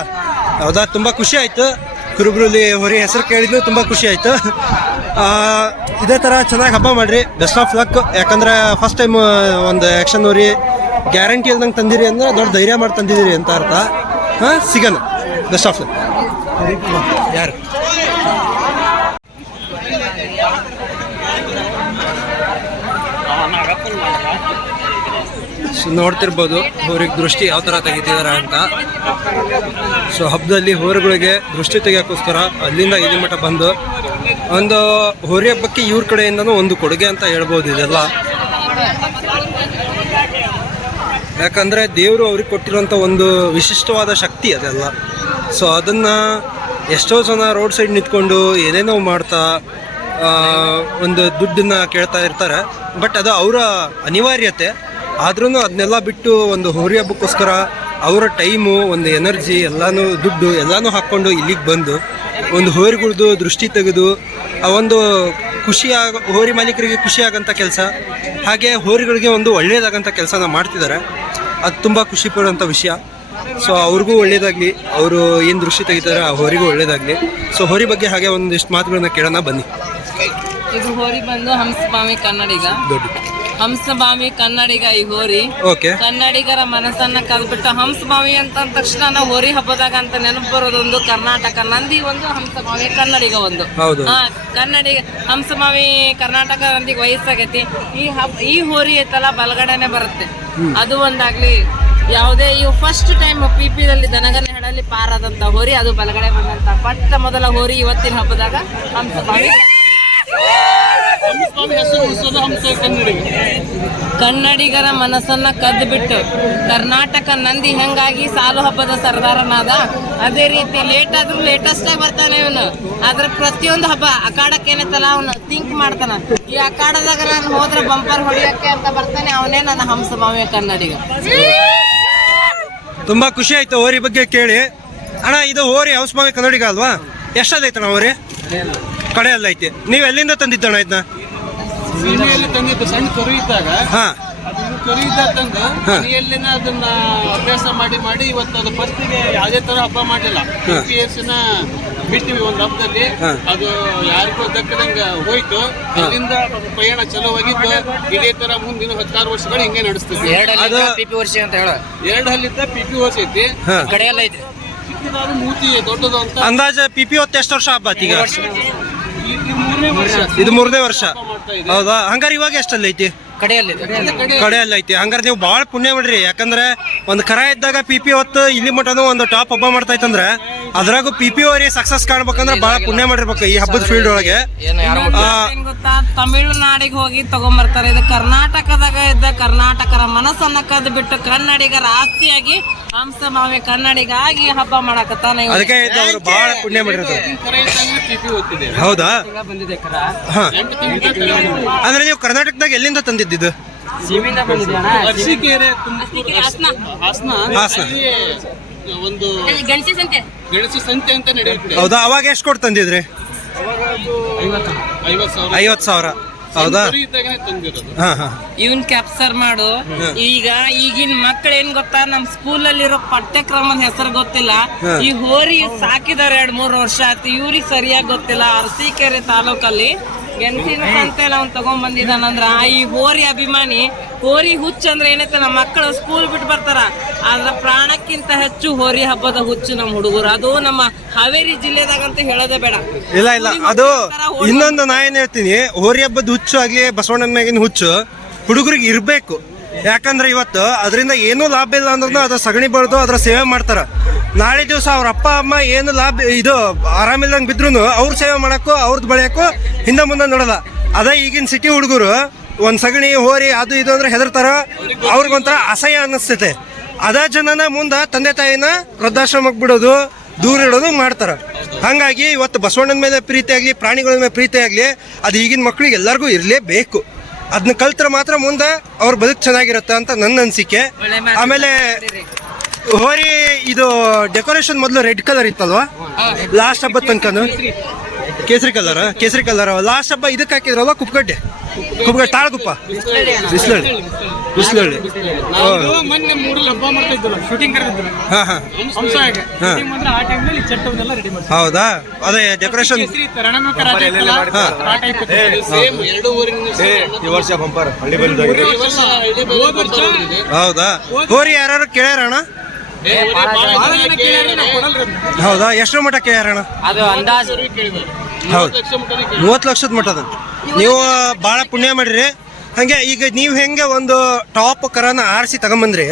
ಹೌದಾ? ತುಂಬ ಖುಷಿ ಆಯಿತು. ಕುರುಬರಲ್ಲಿ ಹೊರಿ ಹೆಸರು ಕೇಳಿದ್ದು ತುಂಬ ಖುಷಿ ಆಯಿತು. ಇದೇ ಥರ ಚೆನ್ನಾಗಿ ಹಬ್ಬ ಮಾಡಿರಿ. Best of luck. ಯಾಕಂದ್ರೆ ಫಸ್ಟ್ ಟೈಮ್ ಒಂದು ಆ್ಯಕ್ಷನ್ ಹೋರಿ ಗ್ಯಾರಂಟಿ ಇಲ್ದಂಗೆ ತಂದಿರಿ ಅಂದ್ರೆ ದೊಡ್ಡ ಧೈರ್ಯ ಮಾಡಿ ತಂದಿದ್ದೀರಿ ಅಂತ ಅರ್ಥ. ಹಾಂ, ಸಿಗೋಣ. Best of luck. ಯಾರು ನೋಡ್ತಿರ್ಬೋದು ಹೋರಿಗೆ ದೃಷ್ಟಿ ಯಾವ ಥರ ತೆಗಿತಿದಾರ ಅಂತ. ಸೊ ಹಬ್ಬದಲ್ಲಿ ಹೋರಿಗಳಿಗೆ ದೃಷ್ಟಿ ತೆಗಿಯೋಕ್ಕೋಸ್ಕರ ಅಲ್ಲಿಂದ ಇಲ್ಲಿ ಮಟ್ಟ ಬಂದು ಒಂದು ಹೋರಿ ಹಬ್ಬಕ್ಕೆ ಇವ್ರ ಕಡೆಯಿಂದನೂ ಒಂದು ಕೊಡುಗೆ ಅಂತ ಹೇಳ್ಬೋದು ಇದೆಲ್ಲ. ಯಾಕಂದರೆ ದೇವರು ಅವ್ರಿಗೆ ಕೊಟ್ಟಿರೋಂಥ ಒಂದು ವಿಶಿಷ್ಟವಾದ ಶಕ್ತಿ ಅದೆಲ್ಲ. ಸೊ ಅದನ್ನು ಎಷ್ಟೋ ಜನ ರೋಡ್ ಸೈಡ್ ನಿಂತ್ಕೊಂಡು ಏನೇನೋ ಮಾಡ್ತಾ ಒಂದು ದುಡ್ಡನ್ನು ಕೇಳ್ತಾ ಇರ್ತಾರೆ. ಬಟ್ ಅದು ಅವರ ಅನಿವಾರ್ಯತೆ. ಆದ್ರೂ ಅದನ್ನೆಲ್ಲ ಬಿಟ್ಟು ಒಂದು ಹೋರಿ ಹಬ್ಬಕ್ಕೋಸ್ಕರ ಅವರ ಟೈಮು, ಒಂದು ಎನರ್ಜಿ, ಎಲ್ಲನೂ ದುಡ್ಡು ಎಲ್ಲನೂ ಹಾಕ್ಕೊಂಡು ಇಲ್ಲಿಗೆ ಬಂದು ಒಂದು ಹೋರಿಗಳ್ದು ದೃಷ್ಟಿ ತೆಗೆದು ಆ ಒಂದು ಹೋರಿ ಮಾಲೀಕರಿಗೆ ಖುಷಿ ಆಗೋಂಥ ಕೆಲಸ, ಹಾಗೆ ಹೋರಿಗಳಿಗೆ ಒಂದು ಒಳ್ಳೆಯದಾಗಂಥ ಕೆಲಸನ ಮಾಡ್ತಿದ್ದಾರೆ. ಅದು ತುಂಬ ಖುಷಿ ಪಡುವಂಥ ವಿಷಯ. ಸೊ ಅವ್ರಿಗೂ ಒಳ್ಳೇದಾಗಲಿ, ಅವರು ಏನು ದೃಷ್ಟಿ ತೆಗಿತಾರೆ ಆ ಹೋರಿಗೂ ಒಳ್ಳೇದಾಗಲಿ. ಸೊ ಹೋರಿ ಬಗ್ಗೆ ಹಾಗೆ ಒಂದಿಷ್ಟು ಮಾತುಗಳನ್ನ ಕೇಳೋಣ ಬನ್ನಿ. ಇದು ಹೋರಿ ಬಂದು ಹಂಸಭಾವಿ ಕನ್ನಡಿಗ. ಹಂಸಭಾವಿ ಕನ್ನಡಿಗ ಈ ಹೋರಿ. ಓಕೆ. ಕನ್ನಡಿಗರ ಮನಸ್ಸನ್ನ ಕಲ್ಬಿಟ್ಟು ಹಂಸಭಾವಿ ಅಂತ ಅಂದ ತಕ್ಷಣ ನಾವು ಹೋರಿ ಹಬ್ಬದಾಗ ಅಂತ ನೆನಪು ಬರೋದೊಂದು ಕರ್ನಾಟಕ ನಂದಿ ಒಂದು, ಹಂಸಭಾವಿ ಕನ್ನಡಿಗ ಒಂದು. ಕನ್ನಡಿಗ ಹಂಸಭಾವಿ ಕರ್ನಾಟಕ ನಂದಿಗೆ ವಯಸ್ಸಾಗೈತಿ. ಈ ಹೋರಿ ಐತಲ್ಲ ಬಲಗಡೆನೆ ಬರುತ್ತೆ. ಅದು ಒಂದಾಗ್ಲಿ. ಯಾವುದೇ ಇವು ಫಸ್ಟ್ ಟೈಮ್ ಪಿಪಿದಲ್ಲಿ ದನಗನೆ ಹಡಲಿ ಪಾರಾದಂತ ಹೋರಿ ಅದು ಬಲಗಡೆ ಬಂದಂತ ಪಟ್ಟ ಮೊದಲ ಹೋರಿ ಇವತ್ತಿನ ಹಬ್ಬದಾಗ ಹಂಸಭಾವಿ. ಕನ್ನಡಿಗರ ಮನಸ್ಸನ್ನ ಕದ್ದು ಬಿಟ್ಟು ಕರ್ನಾಟಕ ನಂದಿ ಹೆಂಗಾಗಿ ಸಾಲು ಹಬ್ಬದ ಸರ್ದಾರನಾದ, ಅದೇ ರೀತಿ ಲೇಟ್ ಆದ್ರೂ ಲೇಟೆಸ್ಟ್ ಆಗಿ ಬರ್ತಾನೆ ಇವನು. ಆದ್ರೆ ಪ್ರತಿಯೊಂದು ಹಬ್ಬ ಅಖಾಡಕ್ಕೆ ಏನೈತಲ್ಲ ಅವನು ಥಿಂಕ್ ಮಾಡ್ತಾನ, ಈ ಅಖಾಡದಾಗ ನಾನು ಹೋದ್ರೆ ಬಂಪರ್ ಹೊಡಿಯಕ್ಕೆ ಅಂತ ಬರ್ತಾನೆ. ಅವನೇ ನನ್ನ ಹಂಸಭಾವಿ ಕನ್ನಡಿಗ. ತುಂಬಾ ಖುಷಿ ಆಯ್ತು ಹೋರಿ ಬಗ್ಗೆ ಕೇಳಿ. ಅಣ್ಣ, ಇದು ಹೋರಿ ಹಂಸಭಾವಿ ಕನ್ನಡಿಗ ಅಲ್ವಾ? ಎಷ್ಟದೈತಣ್ಣ ಹೋರಿ? ಕಡೆಯಲ್ಲ ಐತಿ. ನೀವು ಎಲ್ಲಿಂದ ತಂದಿದ್ದಣ್ಣ ಇದನ್ನ? ತಂದಿದ್ದು ಸಣ್ಣ ಕರು ಇದ್ದಾಗ. ಕರು ಇದ್ದಾಗ ತಂದು ಮನೆಯಲ್ಲಿನ ಅದನ್ನ ಅಭ್ಯಾಸ ಮಾಡಿ ಇವತ್ತು ಅದು ಫಸ್ಟಿಗೆ ಯಾವುದೇ ತರ ಹಬ್ಬ ಮಾಡಿಲ್ಲ. ನ ಬಿಟ್ಟಿವಿ ಒಂದು ಹಬ್ಬದಲ್ಲಿ. ಅದು ಯಾರಿಗೂ ದಕ್ಕದಂಗ ಹೋಯ್ತು. ಅಲ್ಲಿಂದ ಪಯಣ ಚಲೋ ಹೋಗಿದ್ದು. ಇದೇ ತರ ಮುಂದಿನ 16 ವರ್ಷಗಳು ಹಿಂಗೆ ನಡೆಸ್ತೀವಿ. 2 ವರ್ಷ ಅಂತ ಹೇಳ. 2 ಹಲ್ಲಿದ್ದ ಪಿಪಿ ವರ್ಷ ಐತಿ. ಕಡೆಯಲ್ಲ ಐತಿ. ಚಿಕ್ಕದಾದ ಮೂತಿ ದೊಡ್ಡದು ಅಂತ. ಅಂದಾಜ ಪಿಪಿ ಹೊತ್ತು ಎಷ್ಟು ವರ್ಷ ಹಬ್ಬ ಈಗ? ಇದು 3ನೇ ವರ್ಷ. ಹೌದಾ? ಹಂಗಾರೆ ಇವಾಗ ಎಷ್ಟಲ್ಲಿ ಐತಿ? ಕಡೆಯಲ್ಲಿ ಐತಿ. ಹಂಗಾರೆ ನೀವು ಭಾಳ ಪುಣ್ಯ ಮಾಡ್ರಿ. ಯಾಕಂದ್ರೆ ಒಂದು ಕರ ಇದ್ದಾಗ ಪಿಪಿ ಹೊತ್ತು ಇಲ್ಲಿ ಮಟನು ಒಂದು ಟಾಪ್ ಹಬ್ಬ ಮಾಡ್ತಾ ಇತ್ತಂದ್ರೆ ಅದ್ರಾಗೂ PPO ಅವರಿಗೆ ಸಕ್ಸಸ್ ಕಾಣ್ಬೇಕಂದ್ರೆ ಬಹಳ ಪುಣ್ಯ ಮಾಡಿರ್ಬೇಕು ಈ ಹಬ್ಬದ ಫೀಲ್ಡ್ ಒಳಗೆ. ಏನು ಯಾರು ಏನ್ ಗೊತ್ತಾ, ತಮಿಳುನಾಡಿಗೆ ಹೋಗಿ ತಗೊಂಬರ್ತಾರೆ. ಇದು ಕರ್ನಾಟಕದಾಗ ಇದ್ದ ಕರ್ನಾಟಕರ ಮನಸ್ಸನ್ನ ಕದ್ದು ಬಿಟ್ಟು ಕನ್ನಡಿಗರ ಆಸ್ತಿಯಾಗಿ ಹಂಸಮಾವೆ ಕನ್ನಡಿಗಾಗಿ ಹಬ್ಬ ಮಾಡಕತ್ತಾನ ಇವ. ಅದಕ್ಕೆ ಅವರು ಬಹಳ ಪುಣ್ಯ ಮಾಡಿರ್ತಾರೆ. ಕರೆ ಇದ್ದಂಗೆ PP ಓದ್ತಿದೆ. ಹೌದಾ? ಬಂದಿದೆ ಹಾ. 8 ತಿಂಗಳ ಅಂದ್ರೆ ನೀವು ಕರ್ನಾಟಕದಾಗ ಎಲ್ಲಿಂದ ತಂದಿದ್ದು? ಸೀಮಿಂದ ಬಂದಿದ್ಯಾನ ಅರಸೀಕೆರೆ, ತುಮಕೂರು, ಹಾಸನ ಹಾಸನ. ಅಲ್ಲಿ ಒಂದು ಗಣಸಿ ಸಂತೆ ಗೆಣಸು ಸಂತೆ ಅಂತ ನಡೆಯುತ್ತೆ. ಹೌದಾ? ಅವಾಗ ಎಷ್ಟು ಕೊಟ್ಟು ತಂದಿದ್ರಿ? ಅವಾಗ ಅದು 50,000 50,000. ಹೌದಾ? ಕರೆ ಇದ್ದಾಗನೇ ತಂದಿರೋದು. ಹಾ ಹಾ. ಇವನ್ ಕ್ಯಾಪ್ಚರ್ ಮಾಡು. ಈಗ ಈಗಿನ ಮಕ್ಳು ಏನ್ ಗೊತ್ತಾ, ನಮ್ ಸ್ಕೂಲಲ್ಲಿರೋ ಪಠ್ಯಕ್ರಮದ ಹೆಸರು ಗೊತ್ತಿಲ್ಲ. ಈ ಹೋರಿ ಸಾಕಿದಾರೆ 2-3 ವರ್ಷ ಆಯ್ತು, ಇವ್ರಿಗೆ ಸರಿಯಾಗಿ ಗೊತ್ತಿಲ್ಲ. ಅರಸೀಕೆರೆ ತಾಲೂಕಲ್ಲಿ ಗೆಣಸಿನ ಸಂತೆ ಅವ್ನು ತಗೊಂಡ್ ಬಂದಿದ್ದಾನಂದ್ರ ಈ ಹೋರಿ ಅಭಿಮಾನಿ, ಹೋರಿ ಹುಚ್ಚ ಅಂದ್ರೆ ಏನೈತೆ, ನಮ್ಮ ಮಕ್ಕಳು ಸ್ಕೂಲ್ ಬಿಟ್ಟು ಬರ್ತಾರ, ಆದ್ರ ಪ್ರಾಣಕ್ಕಿಂತ ಹೆಚ್ಚು ಹೋರಿ ಹಬ್ಬದ ಹುಚ್ಚು ನಮ್ಮ ಹುಡುಗರು. ಅದು ನಮ್ಮ ಹಾವೇರಿ ಜಿಲ್ಲೆದಾಗಂತ ಹೇಳೋದೇ ಬೇಡ. ಇಲ್ಲ ಇಲ್ಲ, ಅದು ಇನ್ನೊಂದು ನಾ ಏನ್ ಹೇಳ್ತೀನಿ, ಹೋರಿ ಹಬ್ಬದ ಹುಚ್ಚು ಆಗ್ಲಿ ಬಸವಣ್ಣನ ಮ್ಯಾಗಿನ ಹುಚ್ಚು ಹುಡುಗರಿಗೆ ಇರ್ಬೇಕು. ಯಾಕಂದ್ರೆ ಇವತ್ತು ಅದರಿಂದ ಏನೂ ಲಾಭ ಇಲ್ಲ ಅಂದ್ರೂ ಅದ್ರ ಸಗಣಿ ಬೆಳೆದು ಅದ್ರ ಸೇವೆ ಮಾಡ್ತಾರ. ನಾಳೆ ದಿವಸ ಅವ್ರ ಅಪ್ಪ ಅಮ್ಮ ಏನು ಲಾಭ ಇದು ಆರಾಮಿಲ್ಲಂಗೆ ಬಿದ್ರು ಅವ್ರ ಸೇವೆ ಮಾಡಕ್ಕೂ ಅವ್ರದ್ದು ಬೆಳೆಯಕ್ಕೂ ಹಿಂದೆ ಮುಂದೆ ನೋಡಲ್ಲ. ಅದೇ ಈಗಿನ ಸಿಟಿ ಹುಡುಗರು ಒಂದ್ ಸಗಣಿ ಹೋರಿ ಅದು ಇದು ಅಂದ್ರೆ ಹೆದರ್ತಾರ, ಅವ್ರಿಗೊಂಥರ ಅಸಹ್ಯ ಅನ್ನಿಸ್ತೈತೆ. ಅದೇ ಜನನ ಮುಂದೆ ತಂದೆ ತಾಯಿನ ವೃದ್ಧಾಶ್ರಮಕ್ಕೆ ಬಿಡೋದು, ದೂರ ಇಡೋದು ಮಾಡ್ತಾರ. ಹಂಗಾಗಿ ಇವತ್ತು ಬಸವಣ್ಣನ ಮೇಲೆ ಪ್ರೀತಿ ಆಗಲಿ, ಪ್ರಾಣಿಗಳ ಮೇಲೆ ಪ್ರೀತಿ ಆಗಲಿ, ಅದು ಈಗಿನ ಮಕ್ಳಿಗೆ ಎಲ್ಲರಿಗೂ ಇರಲೇಬೇಕು. ಅದನ್ನ ಕಲ್ತ್ರೆ ಮಾತ್ರ ಮುಂದೆ ಅವ್ರ ಬದುಕು ಚೆನ್ನಾಗಿರುತ್ತೆ ಅಂತ ನನ್ನ ಅನಿಸಿಕೆ. ಆಮೇಲೆ ಹೋರಿ ಇದು ಡೆಕೋರೇಷನ್ ಮೊದಲು ರೆಡ್ ಕಲರ್ ಇತ್ತಲ್ವಾ, ಲಾಸ್ಟ್ ಹಬ್ಬದ ತನಕನು ಕೇಸರಿ ಕಲರ್ ಲಾಸ್ಟ್ ಹಬ್ಬ ಇದಕ್ಕೆ ಹಾಕಿದ್ರಲ್ವ, ಕುಪ್ಪಗಡ್ಡೆ ತಾಳಗುಪ್ಪ, ಬಿಸ್ಲಳ್ಳಿ. ನಾವು ಮೊನ್ನೆ 3 ಹಬ್ಬ ಮಾಡ್ತಾ ಇದ್ದಲ್ಲ, ಶೂಟಿಂಗ್ ಕರೆದಿದ್ರು. ಹಾ ಹಾ. ಆ ಟೈಮ್ನಲ್ಲಿ ಚಟ್ಟವನ್ನೆಲ್ಲ ರೆಡಿ ಮಾಡಿ. ಹೌದಾ? ಅದೇ ಡೆಕೋರೇಷನ್ ಸೇಮ್ 2 ಊರಿನ ಈ ವರ್ಷ ಬಂಪರ್ ಹಳ್ಳಿ ಬಂದ. ಈ ವರ್ಷ ಹಳ್ಳಿ ಬಂದಿದೆ. ಹೌದಾ? ಹೋರಿ ಯಾರು ಕೇಳ್ಯಾರಣ? ಹೌದಾ? ಎಷ್ಟರ ಮಟ್ಟ ಕೇಳ್ಯಾರಣ? ಅದು ಅಂದಾಜು ಹೌದು, 30 ಲಕ್ಷದ ಮಟ್ಟದ. ನೀವು ಭಾಳ ಪುಣ್ಯ ಮಾಡಿರಿ. ಹಂಗೆ ಈಗ ನೀವು ಹೆಂಗೆ ಒಂದು ಟಾಪ್ ಕರನ ಆರಿಸಿ ತಗೊಂಬಂದ್ರಿ,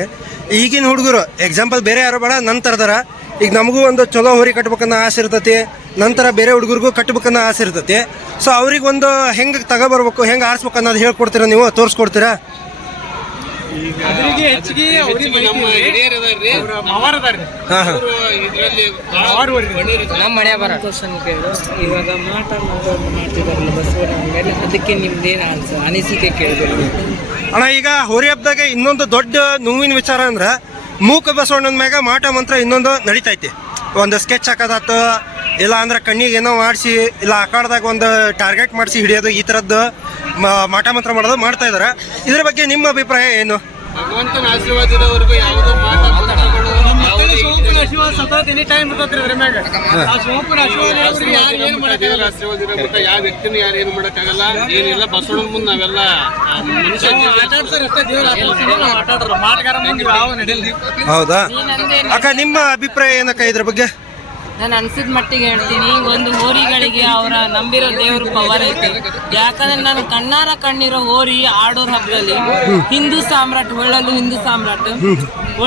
ಈಗಿನ ಹುಡುಗರು ಎಕ್ಸಾಂಪಲ್ ಬೇರೆ ಯಾರು ಬೇಡ, ನಂತರದಾರ ಈಗ ನಮಗೂ ಒಂದು ಚಲೋ ಹೋರಿ ಕಟ್ಬೇಕನ್ನೋ ಆಸೆ ಇರ್ತೈತಿ, ನಂತರ ಬೇರೆ ಹುಡುಗರಿಗೂ ಕಟ್ಬೇಕನ್ನೋ ಆಸೆ ಇರ್ತೈತಿ. ಸೊ ಅವ್ರಿಗೊಂದು ಹೆಂಗೆ ತಗೊಬರ್ಬೇಕು, ಹೆಂಗೆ ಆರಿಸ್ಬೇಕು ಅನ್ನೋದು ಹೇಳ್ಕೊಡ್ತೀರಾ, ನೀವು ತೋರಿಸ್ಕೊಡ್ತೀರಾ? ಹೆಚ್ಚಿಗೆ ನಮ್ಮ ಹಿರಿಯರು ಅದಾರ್ರಿ, ಮಾವಾರ ಅದಾರ್ರಿ. ಹಾಂ ಹಾಂ. ನಮ್ಮ ಮನೆ ಬರ ಕ್ವಶನ್ ಕೇಳು. ಇವಾಗ ಮಾಟ ಮಾಡ್ತಿದಾರಲ್ಲ ಬಸವಣ್ಣ ಮೇಲೆ, ಅದಕ್ಕೆ ನಿಮ್ದೇನು ಅನಿಸಿಕೆ ಕೇಳಬೇಕು. ಅಣ್ಣ, ಈಗ ಹೋರಿ ಹಬ್ಬದಾಗ ಇನ್ನೊಂದು ದೊಡ್ಡ ನೋವಿನ ವಿಚಾರ ಅಂದ್ರೆ ಮೂಕ ಬಸವಣ್ಣನ ಮ್ಯಾಗ ಮಾಟ ಮಂತ್ರ ಇನ್ನೊಂದು ನಡೀತೈತಿ. ಒಂದು ಸ್ಕೆಚ್ ಹಾಕೋದಾತು, ಇಲ್ಲ ಅಂದ್ರೆ ಕಣ್ಣಿಗೆ ಏನೋ ಮಾಡಿಸಿ, ಇಲ್ಲ ಆಕಾರದಾಗ ಒಂದು ಟಾರ್ಗೆಟ್ ಮಾಡಿಸಿ ಹಿಡಿಯೋದು, ಈ ಥರದ್ದು ಮಾಟ ಮಂತ್ರ ಮಾಡೋದು ಮಾಡ್ತಾ ಇದಾರೆ. ಇದ್ರ ಬಗ್ಗೆ ನಿಮ್ಮ ಅಭಿಪ್ರಾಯ ಏನು? ಭಗವಂತನ ಆಶೀರ್ವಾದದವರೆಗೂ ಯಾವುದೋ ಮಾಟ ಮಂತ್ರಗಳು ಸತತ ಎನಿ ಟೈಮ್ ಇರ್ತೈತ್ರಿ. ಅದ್ರ ಮ್ಯಾಗ ಆ ಸೋಂಪಿನ ಆಶೀರ್ವಾದ ಯಾರು ಏನು ಮಾಡಕ್ಕಾಗಲ್ಲ. ಆಶೀರ್ವಾದ ಇರೋದ್ರಿಂದ ಯಾವ ವ್ಯಕ್ತಿನೂ ಯಾರು ಏನು ಮಾಡಕ್ಕಾಗಲ್ಲ, ಏನಿಲ್ಲ. ಬಸವಣ್ಣನ ಮುಂದೆ ನಾವೆಲ್ಲ ಮನುಷ್ಯ ಆಟಾಡ್ರು, ಮಾಟಗಾರ ಮುಂದೆ ಯಾವ ನಡೆಯಲ್ಲ. ಹೌದಾ ಅಕ್ಕ, ನಿಮ್ಮ ಅಭಿಪ್ರಾಯ ಏನಕ್ಕ ಇದ್ರ ಬಗ್ಗೆ? ನಾನು ಅನ್ಸಿದ ಮಟ್ಟಿಗೆ ಹೇಳ್ತೀನಿ, ಒಂದು ಹೋರಿಗಳಿಗೆ ಅವರ ನಂಬಿರೋ ದೇವ್ರ ಪವರ್ ಐತಿ. ಯಾಕಂದ್ರೆ ನಾನು ಕಣ್ಣಾರ ಕಣ್ಣಿರೋ ಹೋರಿ ಆಡೋರ್ ಹಬ್ಬದಲ್ಲಿ ಹಿಂದೂ ಸಾಮ್ರಾಟ್, ಹೇಳಲು ಹಿಂದೂ ಸಾಮ್ರಾಟ್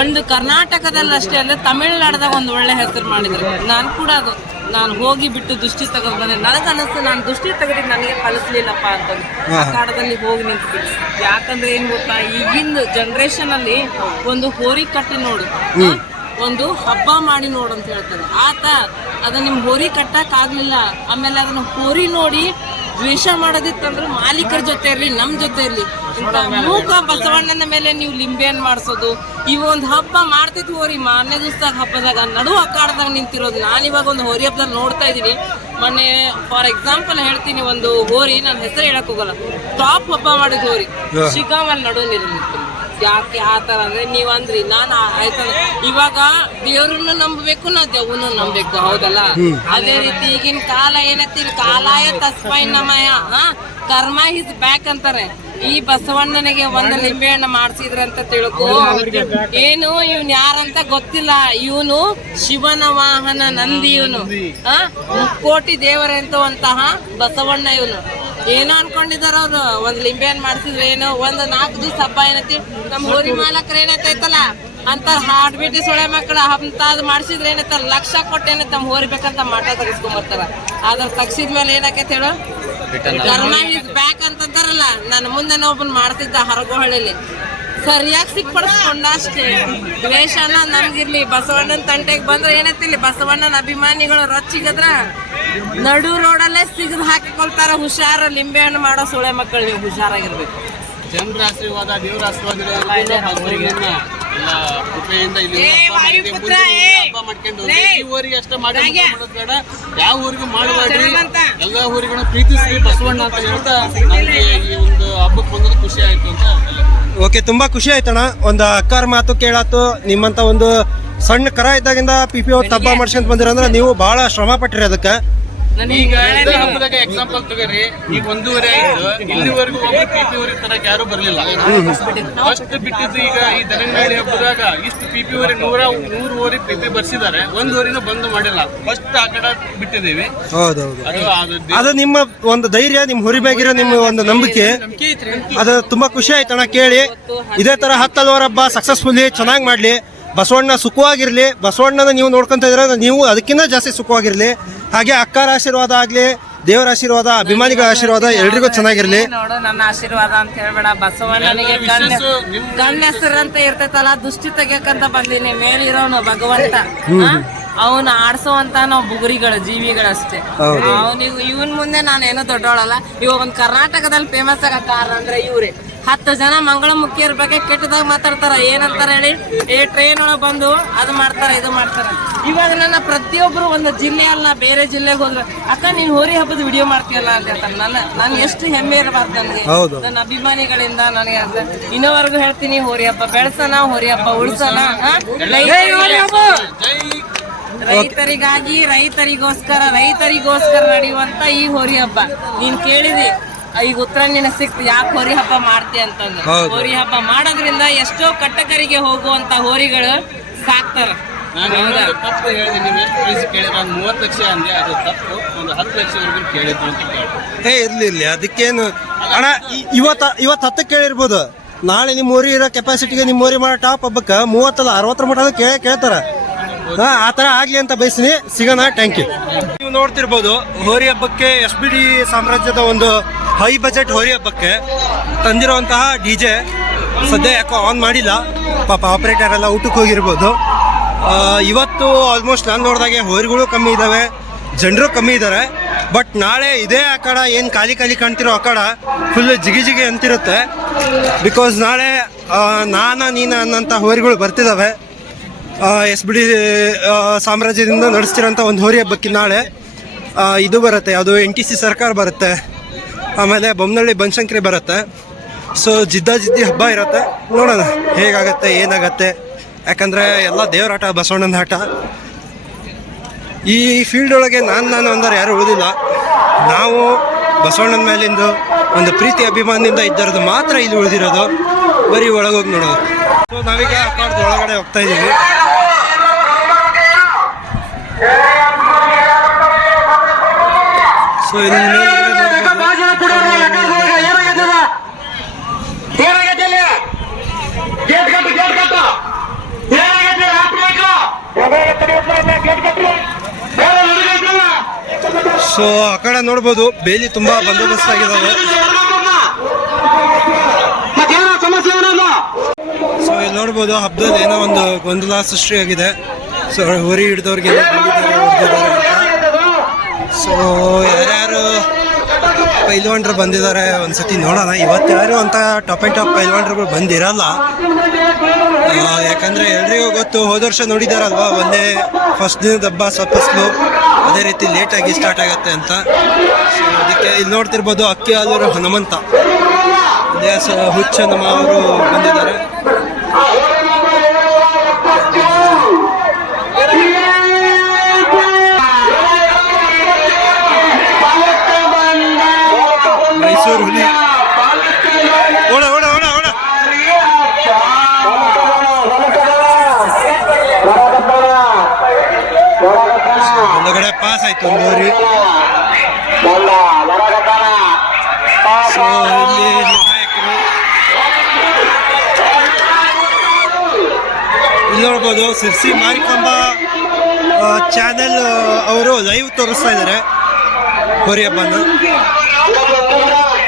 ಒಂದು ಕರ್ನಾಟಕದಲ್ಲಿ ಅಷ್ಟೇ ಅಲ್ಲ, ತಮಿಳುನಾಡದಾಗ ಒಂದು ಒಳ್ಳೆ ಹೆಸರು ಮಾಡಿದ್ರು. ನಾನು ಕೂಡ ಅದು ನಾನು ಹೋಗಿ ಬಿಟ್ಟು ದೃಷ್ಟಿ ತೆಗೆದು ಬಂದೆ. ನನಗೆ ಅನಿಸ್ತು, ನಾನು ದೃಷ್ಟಿ ತೆಗೆದಿದ್ದು ನನಗೆ ಕಲಿಸ್ಲಿಲ್ಲಪ್ಪ ಅಂತಂದು ಅಖಾಡದಲ್ಲಿ ಹೋಗಿ ನಿಂತ್ಬಿಟ್ಟು. ಯಾಕಂದ್ರೆ ಏನ್ ಗೊತ್ತಾ, ಈಗಿನ ಜನರೇಷನ್ ಅಲ್ಲಿ ಒಂದು ಹೋರಿ ಕಟ್ಟಿ ನೋಡು, ಒಂದು ಹಬ್ಬ ಮಾಡಿ ನೋಡು ಅಂತ ಹೇಳ್ತಾರೆ. ಆತ ಅದನ್ನ ನಿಮ್ ಹೋರಿ ಕಟ್ಟಕ್ ಆಗ್ಲಿಲ್ಲ, ಆಮೇಲೆ ಅದನ್ನ ಹೋರಿ ನೋಡಿ ದ್ವೇಷ ಮಾಡೋದಿತ್ತಂದ್ರೆ ಮಾಲೀಕರ ಜೊತೆ ಇರ್ಲಿ, ನಮ್ ಜೊತೆ ಇರ್ಲಿ, ಮೂಕ ಬಸವಣ್ಣನ ಮೇಲೆ ನೀವು ಲಿಂಬೆಹಣ್ಣು ಮಾಡಿಸೋದು, ಇವ ಒಂದು ಹಬ್ಬ ಮಾಡ್ತಿದ್ವಿ ಹೋರಿ ಮಾರನೇ ದಿವಸದಾಗ ಹಬ್ಬದಾಗ ನಡು ಅಖಾಡದಾಗ ನಿಂತಿರೋದು. ನಾನಿವಾಗ ಒಂದು ಹೋರಿ ಹಬ್ಬದಲ್ಲಿ ನೋಡ್ತಾ ಇದ್ದೀನಿ. ಮೊನ್ನೆ ಫಾರ್ ಎಕ್ಸಾಂಪಲ್ ಹೇಳ್ತೀನಿ, ಒಂದು ಹೋರಿ, ನಾನು ಹೆಸರು ಹೇಳಕ್ ಹೋಗಲ್ಲ, ಟಾಪ್ ಹಬ್ಬ ಮಾಡಿದ ಹೋರಿ ಶಿಗಾಮಲ್ಲಿ ನಡು ನಿಂತು. ಯಾಕೆ ಆ ಥರ ಅಂದ್ರೆ ನೀವು ಅಂದ್ರಿ, ನಾನು ಆಯ್ತಲ್ಲ, ಇವಾಗ ದೇವ್ರನ್ನು ನಂಬಬೇಕು, ನಾವು ದೇವ್ರನ್ನು ನಂಬಬೇಕು, ಹೌದಲ್ಲ? ಅದೇ ರೀತಿ ಈಗಿನ ಕಾಲ ಏನಂತೀರಿ, ಕಾಲಾಯ ತಸ್ಮೈ ನಮಯ, ಕರ್ಮ ಹಿಸ್ ಬ್ಯಾಕ್ ಅಂತಾರೆ. ಈ ಬಸವಣ್ಣನಿಗೆ ಒಂದು ಲಿಂಬೆಹಣ್ಣು ಮಾಡಿಸಿದ್ರಂತ ತಿಳ್ಕೊ, ಏನು ಇವನ್ ಯಾರಂತ ಗೊತ್ತಿಲ್ಲ, ಇವನು ಶಿವನ ವಾಹನ ನಂದಿ, ಇವನು ಮುಕ್ಕೋಟಿ ದೇವರಂತವಂತಹ ಬಸವಣ್ಣ. ಇವನು ಏನೋ ಅನ್ಕೊಂಡಿದಾರ ಅವ್ರು, ಒಂದ್ ಲಿಂಬೆಹಣ್ಣು ಮಾಡಿಸಿದ್ರೆ ಏನೋ, ಒಂದ್ 4 ದಿವಸ ಹಬ್ಬ ಏನೈತಿ, ನಮ್ ಹೋರಿ ಮಾಲಕ್ರ ಏನೈತೈತಲ್ಲ ಅಂತ ಹಾಡ್ಬಿಟ್ಟು ಸೊಳೆ ಮಕ್ಕಳ ಅಂತದ್ ಮಾಡ್ಸಿದ್ರೆ ಏನೈತ ಲಕ್ಷ ಕೊಟ್ಟೇನೆ ತಮ್ಮ ಹೋರಿಬೇಕಂತ ಮಾಟ ತೆಗಿಸ್ಕೊಂಬರ್ತಾರ. ಅದ್ರ ತಗ್ಸಿದ್ಮೇಲೆ ಏನಾಕೈತೆ ಹೇಳು, ಕರ್ಮ ಇಸ್ ಬ್ಯಾಕ್ ಅಂತಂತಾರಲ್ಲ. ನನ್ನ ಮುಂದೆ ಒಬ್ಬನ್ ಮಾಡ್ತಿದ್ದ ಹರಗೋಹಳ್ಳಿಲಿ, ಸರಿಯಾಗಿ ಸಿಕ್ಪಡಿಸ್ಕೊಂಡ ಅಷ್ಟೇ. ದ್ವೇಷನ ನಮ್ಗಿರ್ಲಿ, ಬಸವಣ್ಣನ ತಂಟೆಗೆ ಬಂದ್ರೆ ಏನೈತಿಲ್ಲಿ ಬಸವಣ್ಣನ ಅಭಿಮಾನಿಗಳು ರೊಚ್ಚಿಗದ್ರ ನಡು ರೋಡಲ್ಲೇ ಸಿಗದ್ ಹಾಕಿಕೊಳ್ತಾರ. ಹುಷಾರ, ಲಿಂಬೆ ಹಣ್ಣು ಮಾಡೋ ಸೊಳೆ ಮಕ್ಕಳು ನೀವು ಹುಷಾರಾಗಿರ್ಬೇಕು. ಜನರ ಆಶೀರ್ವಾದ, ದೇವರ ಆಶೀರ್ವಾದ ಕೃಪೆಯಿಂದ ಇಲ್ಲಿ ಹಬ್ಬ ಮಾಡ್ಕೊಂಡು ಈ ಊರಿಗೆ ಅಷ್ಟೇ ಮಾಡಿ ಬೇಡ, ಯಾವ ಊರಿಗೂ ಮಾಡಬೇಡ್ರಿ, ಎಲ್ಲ ಊರಿಗೂ ಪ್ರೀತಿಸಿ ಬಸವಣ್ಣ ಅಂತ ಹೇಳ್ತಾ ನನಗೆ ಈ ಒಂದು ಹಬ್ಬಕ್ಕೆ ಬಂದದ್ದು ಖುಷಿ ಆಯ್ತು ಅಂತ. ಓಕೆ, ತುಂಬಾ ಖುಷಿ ಆಯ್ತಣ್ಣ. ಒಂದು ಅಕ್ಕಾರ ಮಾತು ಕೇಳಾತು. ನಿಮ್ಮಂತ ಒಂದು ಸಣ್ಣ ಕರ ಇದ್ದಾಗಿಂದ PPO ಹಬ್ಬ ಮಾಡ್ಸ್ಕೊಂತ ಬಂದಿರಂದ್ರೆ ನೀವು ಬಹಳ ಶ್ರಮ ಪಟ್ಟಿರಿ ಅದಕ್ಕೆ. ಈಗ ಹಬ್ಬದಾಗ ಎಕ್ಸಾಂಪಲ್ ತಗೋರಿ, ಈಗ 1.5 ಆಯ್ತು, ಇಲ್ಲಿವರೆಗೂ ಒಬ್ಬರು PP ಊರಿಗೆ ತರಕ್ ಯಾರು ಬರ್ಲಿಲ್ಲ. ಫಸ್ಟ್ ಬಿಟ್ಟಿದ್ದು ಈಗ ಈ ದನಂಗಾಳಿ ಹಬ್ಬದಾಗ ಇಷ್ಟು PP ಊರಿಗೆ 100 ಊರಿಗೆ PP ಬರ್ಸಿದ್ದಾರೆ, 1 ಊರಿನ ಬಂದು ಮಾಡಿಲ್ಲ. ಫಸ್ಟ್ ಆ ಕಡೆ ಬಿಟ್ಟಿದ್ದೀವಿ. ಹೌದೌದು, ಅದು ನಿಮ್ಮ ಒಂದು ಧೈರ್ಯ, ನಿಮ್ ಹುರಿಬೇಗಿರೋ ನಿಮ್ಮ ಒಂದು ನಂಬಿಕೆ, ಅದು ತುಂಬಾ ಖುಷಿ ಆಯ್ತಣ್ಣ ಕೇಳಿ. ಇದೇ ತರ 10 ಹಲವಾರು ಹಬ್ಬ ಸಕ್ಸಸ್ಫುಲಿ ಚೆನ್ನಾಗಿ ಮಾಡ್ಲಿ, ಬಸವಣ್ಣ ಸುಖವಾಗಿರ್ಲಿ. ಬಸವಣ್ಣನ ನೀವು ನೋಡ್ಕೊಂತ ಇದ್ರೆ ನೀವು ಅದಕ್ಕಿಂತ ಜಾಸ್ತಿ ಸುಖವಾಗಿರ್ಲಿ. ಹಾಗೆ ಅಕ್ಕಾರ ಆಶೀರ್ವಾದ ಆಗ್ಲಿ, ದೇವರ ಆಶೀರ್ವಾದ, ಅಭಿಮಾನಿಗಳ ಆಶೀರ್ವಾದ ಎಲ್ರಿಗೂ ಚೆನ್ನಾಗಿರ್ಲಿ. ನೋಡು, ನನ್ನ ಆಶೀರ್ವಾದ ಅಂತ ಹೇಳ್ಬೇಡ. ಬಸವಣ್ಣನಿಗೆ ಗಣ್ಯ ಹೆಸರು ಅಂತ ಇರ್ತೈತಲ್ಲ, ದುಷ್ಟಿ ತೆಗಿಯಕಂತ ಬಂದೀನಿ. ಮೇಲಿರೋನು ಭಗವಂತ, ಅವನು ಆಡ್ಸೋವಂತ ನಾವು ಬುಗುರಿಗಳು, ಜೀವಿಗಳಷ್ಟೇ. ಅವನಿಗೆ ಇವನ್ ಮುಂದೆ ನಾನೇನೋ ದೊಡ್ಡವಳಲ್ಲ. ಇವಾಗ ಒಂದು ಕರ್ನಾಟಕದಲ್ಲಿ ಫೇಮಸ್ ಆಗ ಕಾರಣ ಅಂದ್ರೆ ಇವ್ರೆ. 10 ಜನ ಮಂಗಳಮುಖಿಯರ ಬಗ್ಗೆ ಕೆಟ್ಟದಾಗ ಮಾತಾಡ್ತಾರ. ಏನಂತಾರ ಹೇಳಿ, ಟ್ರೈನ್ ಒಳಗೆ ಬಂದು ಅದು ಮಾಡ್ತಾರ, ಇದು ಮಾಡ್ತಾರ. ಇವಾಗ ನನ್ನ ಪ್ರತಿಯೊಬ್ರು ಒಂದು ಜಿಲ್ಲೆ ಅಲ್ಲ, ಬೇರೆ ಜಿಲ್ಲೆಗೆ ಹೋದ್ರು, ಅಕ್ಕ ನೀನ್ ಹೋರಿ ಹಬ್ಬದ ವಿಡಿಯೋ ಮಾಡ್ತೀಯಲ್ಲ ಅಂತ ಹೇಳ್ತಾರೆ. ನಾನು ಎಷ್ಟು ಹೆಮ್ಮೆ ಇರಬಾರ್ದು ನನಗೆ, ನನ್ನ ಅಭಿಮಾನಿಗಳಿಂದ. ನನಗೆ ಇನ್ನೋವರೆಗೂ ಹೇಳ್ತೀನಿ, ಹೋರಿ ಹಬ್ಬ ಬೆಳೆಸೋಣ, ಹೋರಿ ಹಬ್ಬ ಉಳಿಸೋಣ. ರೈತರಿಗಾಗಿ, ರೈತರಿಗೋಸ್ಕರ ನಡೆಯುವಂತ ಈ ಹೋರಿ ಹಬ್ಬ. ನೀನ್ ಕೇಳಿದಿ ಈಗ ಉತ್ತರ ನಿನಗೆ ಸಿಕ್ತು, ಯಾಕೆ ಹೋರಿ ಹಬ್ಬ ಮಾಡ್ತೀಯ ಅಂತಂದ್ರೆ. ಹೋರಿ ಹಬ್ಬ ಮಾಡೋದ್ರಿಂದ ಎಷ್ಟೋ ಕಟ್ಟಕರಿಗೆ ಹೋಗುವಂತ ಹೋರಿಗಳು ಸಾಕ್ತಾರ. ನಾನು ತಪ್ಪು ಹೇಳಿದೆ, ನೀವು ಎಷ್ಟು ಪ್ರೈಸ್ ಕೇಳಿದ್ರೆ ನಾನು 30 ಲಕ್ಷ ಅಂದೆ, ಅದು ತಪ್ಪು. ಒಂದು 10 ಲಕ್ಷವರೆಗೂ ಕೇಳಿದ್ರು ಅಂತ ಕೇಳಿ. ಇರ್ಲಿ ಅದಕ್ಕೇನು ಅಣ್ಣ, ಇವತ್ತು 10 ಕೇಳಿರ್ಬೋದು. ನಾಳೆ ನಿಮ್ಮ ಊರಿ ಇರೋ ಕೆಪಾಸಿಟಿಗೆ ನಿಮ್ಮ ಊರಿ ಮಾಡೋ ಟಾಪ್ ಹಬ್ಬಕ್ಕೆ 30 ಅಲ್ಲ 60 ಮಟ್ಟ ಕೇಳ್ತಾರ. ಆ ತರ ಆಗ್ಲಿ ಅಂತ ಬಯಸ್ತೀನಿ. ಸಿಗೋಣ, ಥ್ಯಾಂಕ್ ಯು. ನೀವು ನೋಡ್ತಿರ್ಬೋದು, ಹೋರಿ ಹಬ್ಬಕ್ಕೆ SBD ಸಾಮ್ರಾಜ್ಯದ ಒಂದು ಹೈ ಬಜೆಟ್ ಹೋರಿ ಹಬ್ಬಕ್ಕೆ ತಂದಿರುವಂತಹ DJ ಸದ್ಯ ಯಾಕೋ ಆನ್ ಮಾಡಿಲ್ಲ. ಪಾಪ ಆಪರೇಟರ್ ಎಲ್ಲ ಊಟಕ್ಕೆ ಹೋಗಿರ್ಬೋದು. ಇವತ್ತು ಆಲ್ಮೋಸ್ಟ್ ನಾನು ನೋಡಿದಾಗೆ ಹೋರಿಗಳು ಕಮ್ಮಿ ಇದ್ದಾವೆ, ಜನರು ಕಮ್ಮಿ ಇದ್ದಾರೆ. ಬಟ್ ನಾಳೆ ಇದೇ ಅಖಾಡ ಏನು ಖಾಲಿ ಕಾಣ್ತಿರೋ ಅಖಾಡ ಫುಲ್ ಜಿಗಿ ಅಂತಿರುತ್ತೆ. ಬಿಕಾಸ್ ನಾಳೆ ನೀನು ಅನ್ನೋಂಥ ಹೋರಿಗಳು ಬರ್ತಿದ್ದಾವೆ. SBD ಸಾಮ್ರಾಜ್ಯದಿಂದ ನಡೆಸ್ತಿರೋಂಥ ಒಂದು ಹೋರಿ ಹಬ್ಬಕ್ಕೆ ನಾಳೆ ಇದು ಬರುತ್ತೆ, ಯಾವುದು NTC ಸರ್ಕಾರ ಬರುತ್ತೆ, ಆಮೇಲೆ ಬೊಮ್ಮನಹಳ್ಳಿ ಬನಶಂಕರಿ ಬರುತ್ತೆ. ಸೊ ಜಿದ್ದಿ ಹಬ್ಬ ಇರುತ್ತೆ. ನೋಡೋಣ ಹೇಗಾಗತ್ತೆ, ಏನಾಗತ್ತೆ. ಯಾಕಂದರೆ ಎಲ್ಲ ದೇವ್ರ ಆಟ, ಬಸವಣ್ಣನ ಆಟ. ಈ ಫೀಲ್ಡ್ ಒಳಗೆ ನಾನು ಅಂದರೆ ಯಾರು ಉಳಿದಿಲ್ಲ. ನಾವು ಬಸವಣ್ಣನ ಮೇಲಿಂದು ಒಂದು ಪ್ರೀತಿ ಅಭಿಮಾನದಿಂದ ಇದ್ದರದು ಮಾತ್ರ ಇಲ್ಲಿ ಉಳಿದಿರೋದು. ಬರೀ ಒಳಗೋಗಿ ನೋಡೋದು. ಸೊ ನಾವೀಗ ಅಖಾಡದ ಒಳಗಡೆ ಹೋಗ್ತಾ ಇದ್ದೀವಿ. ಸೊ ಇಲ್ಲಿ ಸೊ ಆ ಕಡೆ ನೋಡ್ಬೋದು, ಬೇಲಿ ತುಂಬಾ ಬಂದೋಬಸ್ತ್ ಆಗಿದ್ದಾವೆ. ಸೊ ಇಲ್ಲಿ ನೋಡ್ಬೋದು, ಹಬ್ಬದಲ್ಲಿ ಏನೋ ಒಂದು ಗೊಂದಲ ಸೃಷ್ಟಿಯಾಗಿದೆ. ಸೊ ಹೋರಿ ಹಿಡಿದವ್ರಿಗೆ ಸೊ ಯಾರ್ಯಾರು ಪೈಲ್ವಾನ್ರು ಬಂದಿದ್ದಾರೆ ಒಂದ್ಸತಿ ನೋಡೋಣ. ಇವತ್ತು ಯಾರು ಅಂತ ಟಾಪ್ ಆ್ಯಂಡ್ ಟಾಪ್ ಪೈಲ್ವಾನ್ರುಗಳು ಬಂದಿರಲ್ಲ. ಯಾಕಂದರೆ ಎಲ್ರಿಗೂ ಗೊತ್ತು, ಹೋದ ವರ್ಷ ನೋಡಿದಾರಲ್ವಾ, ಒಂದೇ ಫಸ್ಟ್ ದಿನದ ಹಬ್ಬ ಸ್ವಲ್ಪ ಸ್ಲೋ, ಅದೇ ರೀತಿ ಲೇಟಾಗಿ ಸ್ಟಾರ್ಟ್ ಆಗುತ್ತೆ ಅಂತ. ಸೊ ಅದಕ್ಕೆ ಇಲ್ಲಿ ನೋಡ್ತಿರ್ಬೋದು, ಅಕ್ಕಿ ಆಲೂರು ಹನುಮಂತ ಹುಚ್ಚ ನಮ್ಮ ಅವರು ಬಂದಿದ್ದಾರೆ. ಮೈಸೂರು ಹುಲಿ ಓಡ ಓಡ ಓಡ ಓಡ. ಒಳಗಡೆ ಪಾಸ್ ಆಯ್ತು ಒಂದು ಊರಿ. ಸೊ ಇಲ್ಲಿ ನಿರ್ಣಾಯಕರು ನೋಡ್ಬೋದು ಸಿರ್ಸಿ ಮಾರಿಕಾಂಬ ಚಾನೆಲ್ ಅವರು ಲೈವ್ ತೋರಿಸ್ತಾ ಇದ್ದಾರೆ ಹೋರಿ ಹಬ್ಬನ.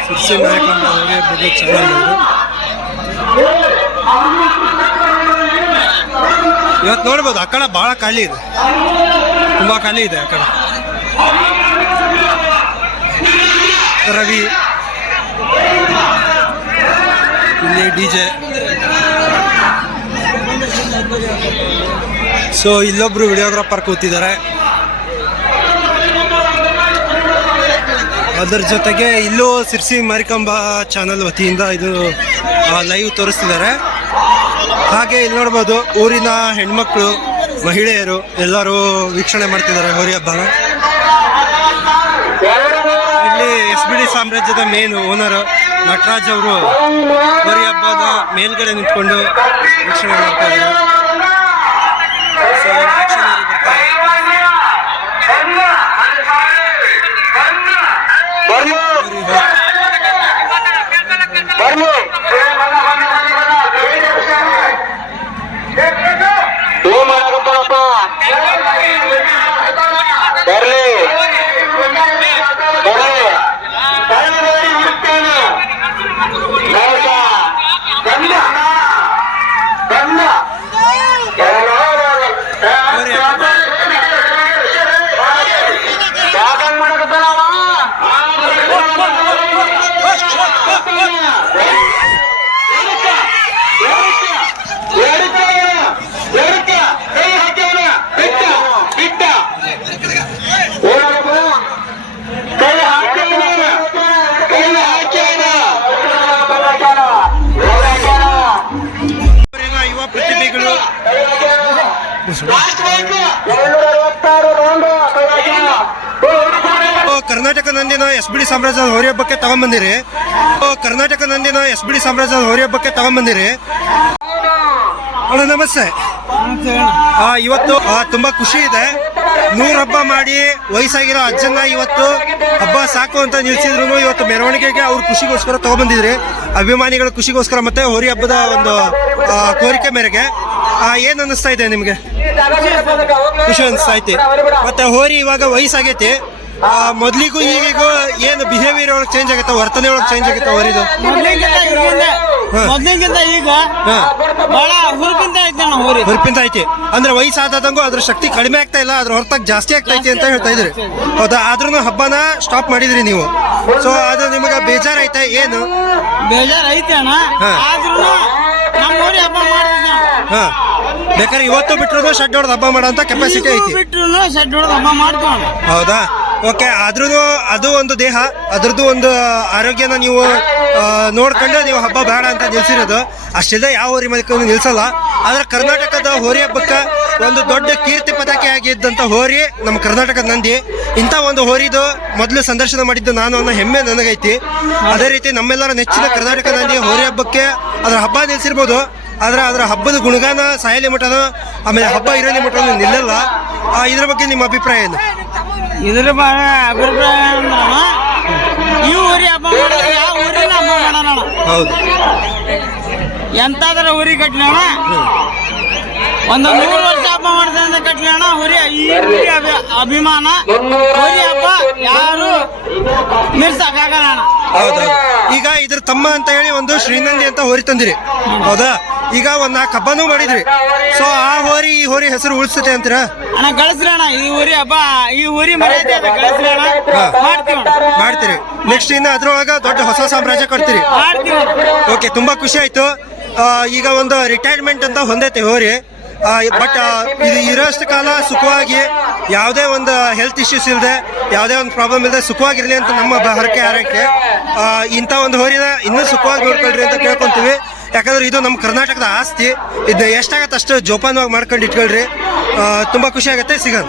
ಸಿರ್ಸಿ ಮಾರಿಕಾಂಬ ಹೋರಿ ಹಬ್ಬದ ಚಾನೆಲ್ ಅವರು ಇವತ್ತು ನೋಡ್ಬೋದು. ಆ ಕಡೆ ಭಾಳ ಖಾಲಿ ಇದೆ, ತುಂಬ ಖಾಲಿ ಇದೆ ಆ ಕಡೆ. ರವಿ ಇಲ್ಲಿ DJ. ಸೊ ಇಲ್ಲೊಬ್ರು ವಿಡಿಯೋಗ್ರಾಫರ್ ಕೂತಿದ್ದಾರೆ. ಅದರ ಜೊತೆಗೆ ಇಲ್ಲೂ ಸಿರ್ಸಿ ಮಾರಿಕಾಂಬ ಚಾನಲ್ ವತಿಯಿಂದ ಇದು ಲೈವ್ ತೋರಿಸ್ತಿದ್ದಾರೆ. ಹಾಗೆ ಇಲ್ಲಿ ನೋಡ್ಬೋದು ಊರಿನ ಹೆಣ್ಮಕ್ಳು ಮಹಿಳೆಯರು ಎಲ್ಲರೂ ವೀಕ್ಷಣೆ ಮಾಡ್ತಿದ್ದಾರೆ ಹೋರಿ ಹಬ್ಬನ. ಇಲ್ಲಿ SBD ಸಾಮ್ರಾಜ್ಯದ ಮೇನ್ ಓನರ್ ನಟರಾಜ್ ಅವರು ಹೋರಿ ಹಬ್ಬದ ಮೇಲ್ಗಡೆ ನಿಂತ್ಕೊಂಡು ವೀಕ್ಷಣೆ ಮಾಡ್ತಾ ಇದ್ದಾರೆ. ಕರ್ನಾಟಕ ನಂದಿನ SBD ಸಾಮ್ರಾಜ್ಯದ ಹೋರಿ ಹಬ್ಬಕ್ಕೆ ತಗೊಂಡ್ಬಂದಿರಿ. ಕರ್ನಾಟಕ ನಂದಿನ SBD ಸಾಮ್ರಾಜ್ಯದ ಹೋರಿ ಹಬ್ಬಕ್ಕೆ ತಗೊಂಡ್ಬಂದಿರಿ. ಅಣ್ಣ ನಮಸ್ತೆ. ಇವತ್ತು ತುಂಬಾ ಖುಷಿ ಇದೆ. 100 ಹಬ್ಬ ಮಾಡಿ ವಯಸ್ಸಾಗಿರೋ ಅಜ್ಜನ್ನ ಇವತ್ತು ಹಬ್ಬ ಸಾಕು ಅಂತ ನಿಲ್ಸಿದ್ರು. ಇವತ್ತು ಮೆರವಣಿಗೆಗೆ ಅವ್ರ ಖುಷಿಗೋಸ್ಕರ ತಗೊಂಡ್ಬಂದಿದ್ರಿ, ಅಭಿಮಾನಿಗಳ ಖುಷಿಗೋಸ್ಕರ ಮತ್ತೆ ಹೋರಿ ಹಬ್ಬದ ಒಂದು ಕೋರಿಕೆ ಮೇರೆಗೆ. ಏನ್ ಅನ್ನಿಸ್ತಾ ಇದೆ ನಿಮ್ಗೆ? ಖುಷಿ ಅನಿಸ್ತಾ ಐತಿ. ಮತ್ತೆ ಹೋರಿ ಇವಾಗ ವಯಸ್ಸಾಗೈತಿ, ಮೊದ್ಲಿಗೂ ಈಗಿಗೂ ಏನು ಬಿಹೇವಿಯರ್ ಒಳಗೆ ಚೇಂಜ್ ಆಗೈತೆ, ವರ್ತನೆ ಒಳಗೆ ಚೇಂಜ್ ಆಗೈತೆ ಹೋರಿದು? ಮೊದ್ಲಿಗಿಂತ ಈಗ ಬಹಳ ಹುರುಪಿಂತ ಐತಿ. ಅಂದ್ರೆ ವಯಸ್ಸಾದಂಗೂ ಅದ್ರ ಶಕ್ತಿ ಕಡಿಮೆ ಆಗ್ತಾ ಇಲ್ಲ, ಅದ್ರ ಹೊರತಾಗಿ ಜಾಸ್ತಿ ಆಗ್ತಾ ಐತಿ ಅಂತ ಹೇಳ್ತಾ ಇದ್ರಿ. ಹೌದಾ? ಆದ್ರೂ ಹಬ್ಬನ ಸ್ಟಾಪ್ ಮಾಡಿದ್ರಿ ನೀವು. ಸೊ ಅದು ನಿಮಗೆ ಬೇಜಾರೈತೆ? ಏನು ಬೇಜಾರ್ ಐತಿ ಅಣ್ಣ, ಆದ್ರೂ ನಮ್ಮ ಊರಿ ಹಬ್ಬ ಹಾ, ಬೇಕಾದ್ರೆ ಇವತ್ತು ಬಿಟ್ಟರು ಶೆಡ್ ಹೊಡೆದು ಹಬ್ಬ ಮಾಡೋ ಅಂತ ಕೆಪಾಸಿಟಿ ಐತಿ. ಬಿಟ್ಟರು ಶೆಡ್ ಹೊಡೆದು ಹಬ್ಬ ಮಾಡ್ಕೊಂಡು. ಹೌದಾ? ಓಕೆ. ಆದ್ರೂ ಅದು ಒಂದು ದೇಹ, ಅದ್ರದ್ದು ಒಂದು ಆರೋಗ್ಯನ ನೀವು ನೋಡ್ಕೊಂಡು ನೀವು ಹಬ್ಬ ಬೇಡ ಅಂತ ನಿಲ್ಸಿರೋದು. ಅಷ್ಟಿದೆ, ಯಾವ ಹೋರಿ ಮಲ್ಕೊಂಡು ನಿಲ್ಸಲ್ಲ. ಆದ್ರೆ ಕರ್ನಾಟಕದ ಹೋರಿ ಹಬ್ಬಕ್ಕೆ ಒಂದು ದೊಡ್ಡ ಕೀರ್ತಿ ಪತಾಕೆ ಆಗಿದ್ದಂಥ ಹೋರಿ ನಮ್ಮ ಕರ್ನಾಟಕದ ನಂದಿ. ಇಂಥ ಒಂದು ಹೋರಿದು ಮೊದಲು ಸಂದರ್ಶನ ಮಾಡಿದ್ದು ನಾನು ಅನ್ನೋ ಹೆಮ್ಮೆ ನನಗೈತಿ. ಅದೇ ರೀತಿ ನಮ್ಮೆಲ್ಲರ ನೆಚ್ಚಿನ ಕರ್ನಾಟಕ ನಂದಿ ಹೋರಿ ಹಬ್ಬಕ್ಕೆ ಅದರ ಹಬ್ಬ ನಿಲ್ಸಿರ್ಬೋದು, ಆದ್ರೆ ಅದರ ಹಬ್ಬದ ಗುಣಗಾನ ಸಾಯಲಿ ಮಠನೋ ಆಮೇಲೆ ಹಬ್ಬ ಇರೋಲಿ ಮಠನೋ ನಿಲ್ಲಲ್ಲ. ಇದ್ರ ಬಗ್ಗೆ ನಿಮ್ಮ ಅಭಿಪ್ರಾಯ ಏನು? ಇದ್ರ ಅಭಿಪ್ರಾಯ ಅಂದ್ರ ಈ ಊರಿ ಹಬ್ಬ ಮಾಡೋದು ಯಾವ ಊರಿನ ಹಬ್ಬ ಮಾಡೋಣ. ಹೌದು, ಎಂತಾದ್ರ ಊರಿ ಕಟ್ಲೋಣ, ಒಂದು 100 ವರ್ಷ ಹಬ್ಬ ಮಾಡ್ದೆ ಕಟ್ಲೋಣ ಊರಿ. ಈ ಊರಿ ಅಭಿಮಾನ ಊರಿ ಹಬ್ಬ ಯಾರು ಮಿರ್ಸಕ್ಕಾಗಲ್ಲ. ಹೌದೌದು. ಈಗ ಇದ್ರ ತಮ್ಮ ಅಂತ ಹೇಳಿ ಒಂದು ಶ್ರೀನಂದಿ ಅಂತ ಹೋರಿ ತಂದಿರಿ, ಹೌದಾ? ಈಗ ಒಂದ್ 4 ಹಬ್ಬನೂ ಮಾಡಿದ್ರಿ. ಸೊ ಆ ಹೋರಿ ಈ ಹೋರಿ ಹೆಸರು ಉಳಿಸುತ್ತೆ ಅಂತೀರಾ? ಅಣ್ಣ ಗಳಿಸ್ರಣ ಈ ಊರಿ ಹಬ್ಬ, ಈ ಊರಿ ಮರ್ಯಾದೆ ಗಳಿಸ್ರಣ ಮಾಡ್ತೀರಿ. ನೆಕ್ಸ್ಟ್ ಇನ್ನು ಅದ್ರೊಳಗ ದೊಡ್ಡ ಹೊಸ ಸಾಮ್ರಾಜ್ಯ ಕೊಡ್ತೀರಿ. ಓಕೆ, ತುಂಬಾ ಖುಷಿ ಆಯ್ತು. ಈಗ ಒಂದು ರಿಟೈರ್ಮೆಂಟ್ ಅಂತ ಹೊಂದೈತೆ ಹೋರಿ. ಬಟ್ ಇದು ಇರೋಷ್ಟು ಕಾಲ ಸುಖವಾಗಿ, ಯಾವುದೇ ಒಂದು ಹೆಲ್ತ್ ಇಶ್ಯೂಸ್ ಇಲ್ಲದೆ, ಯಾವುದೇ ಒಂದು ಪ್ರಾಬ್ಲಮ್ ಇಲ್ಲದೆ ಸುಖವಾಗಿರಲಿ ಅಂತ ನಮ್ಮ ಹರಕೆ ಆರೈಕೆ. ಇಂಥ ಒಂದು ಹೋರಿನ ಇನ್ನೂ ಸುಖವಾಗಿ ನೋಡ್ಕೊಳ್ರಿ ಅಂತ ಕೇಳ್ಕೊಂತೀವಿ. ಯಾಕಂದ್ರೆ ಇದು ನಮ್ಮ ಕರ್ನಾಟಕದ ಆಸ್ತಿ. ಇದನ್ನ ಎಷ್ಟಾಗತ್ತೆ ಅಷ್ಟು ಜೋಪಾನವಾಗಿ ಮಾಡ್ಕೊಂಡು ಇಟ್ಕೊಳ್ರಿ. ತುಂಬ ಖುಷಿ ಆಗುತ್ತೆ. ಸಿಗೋಣ.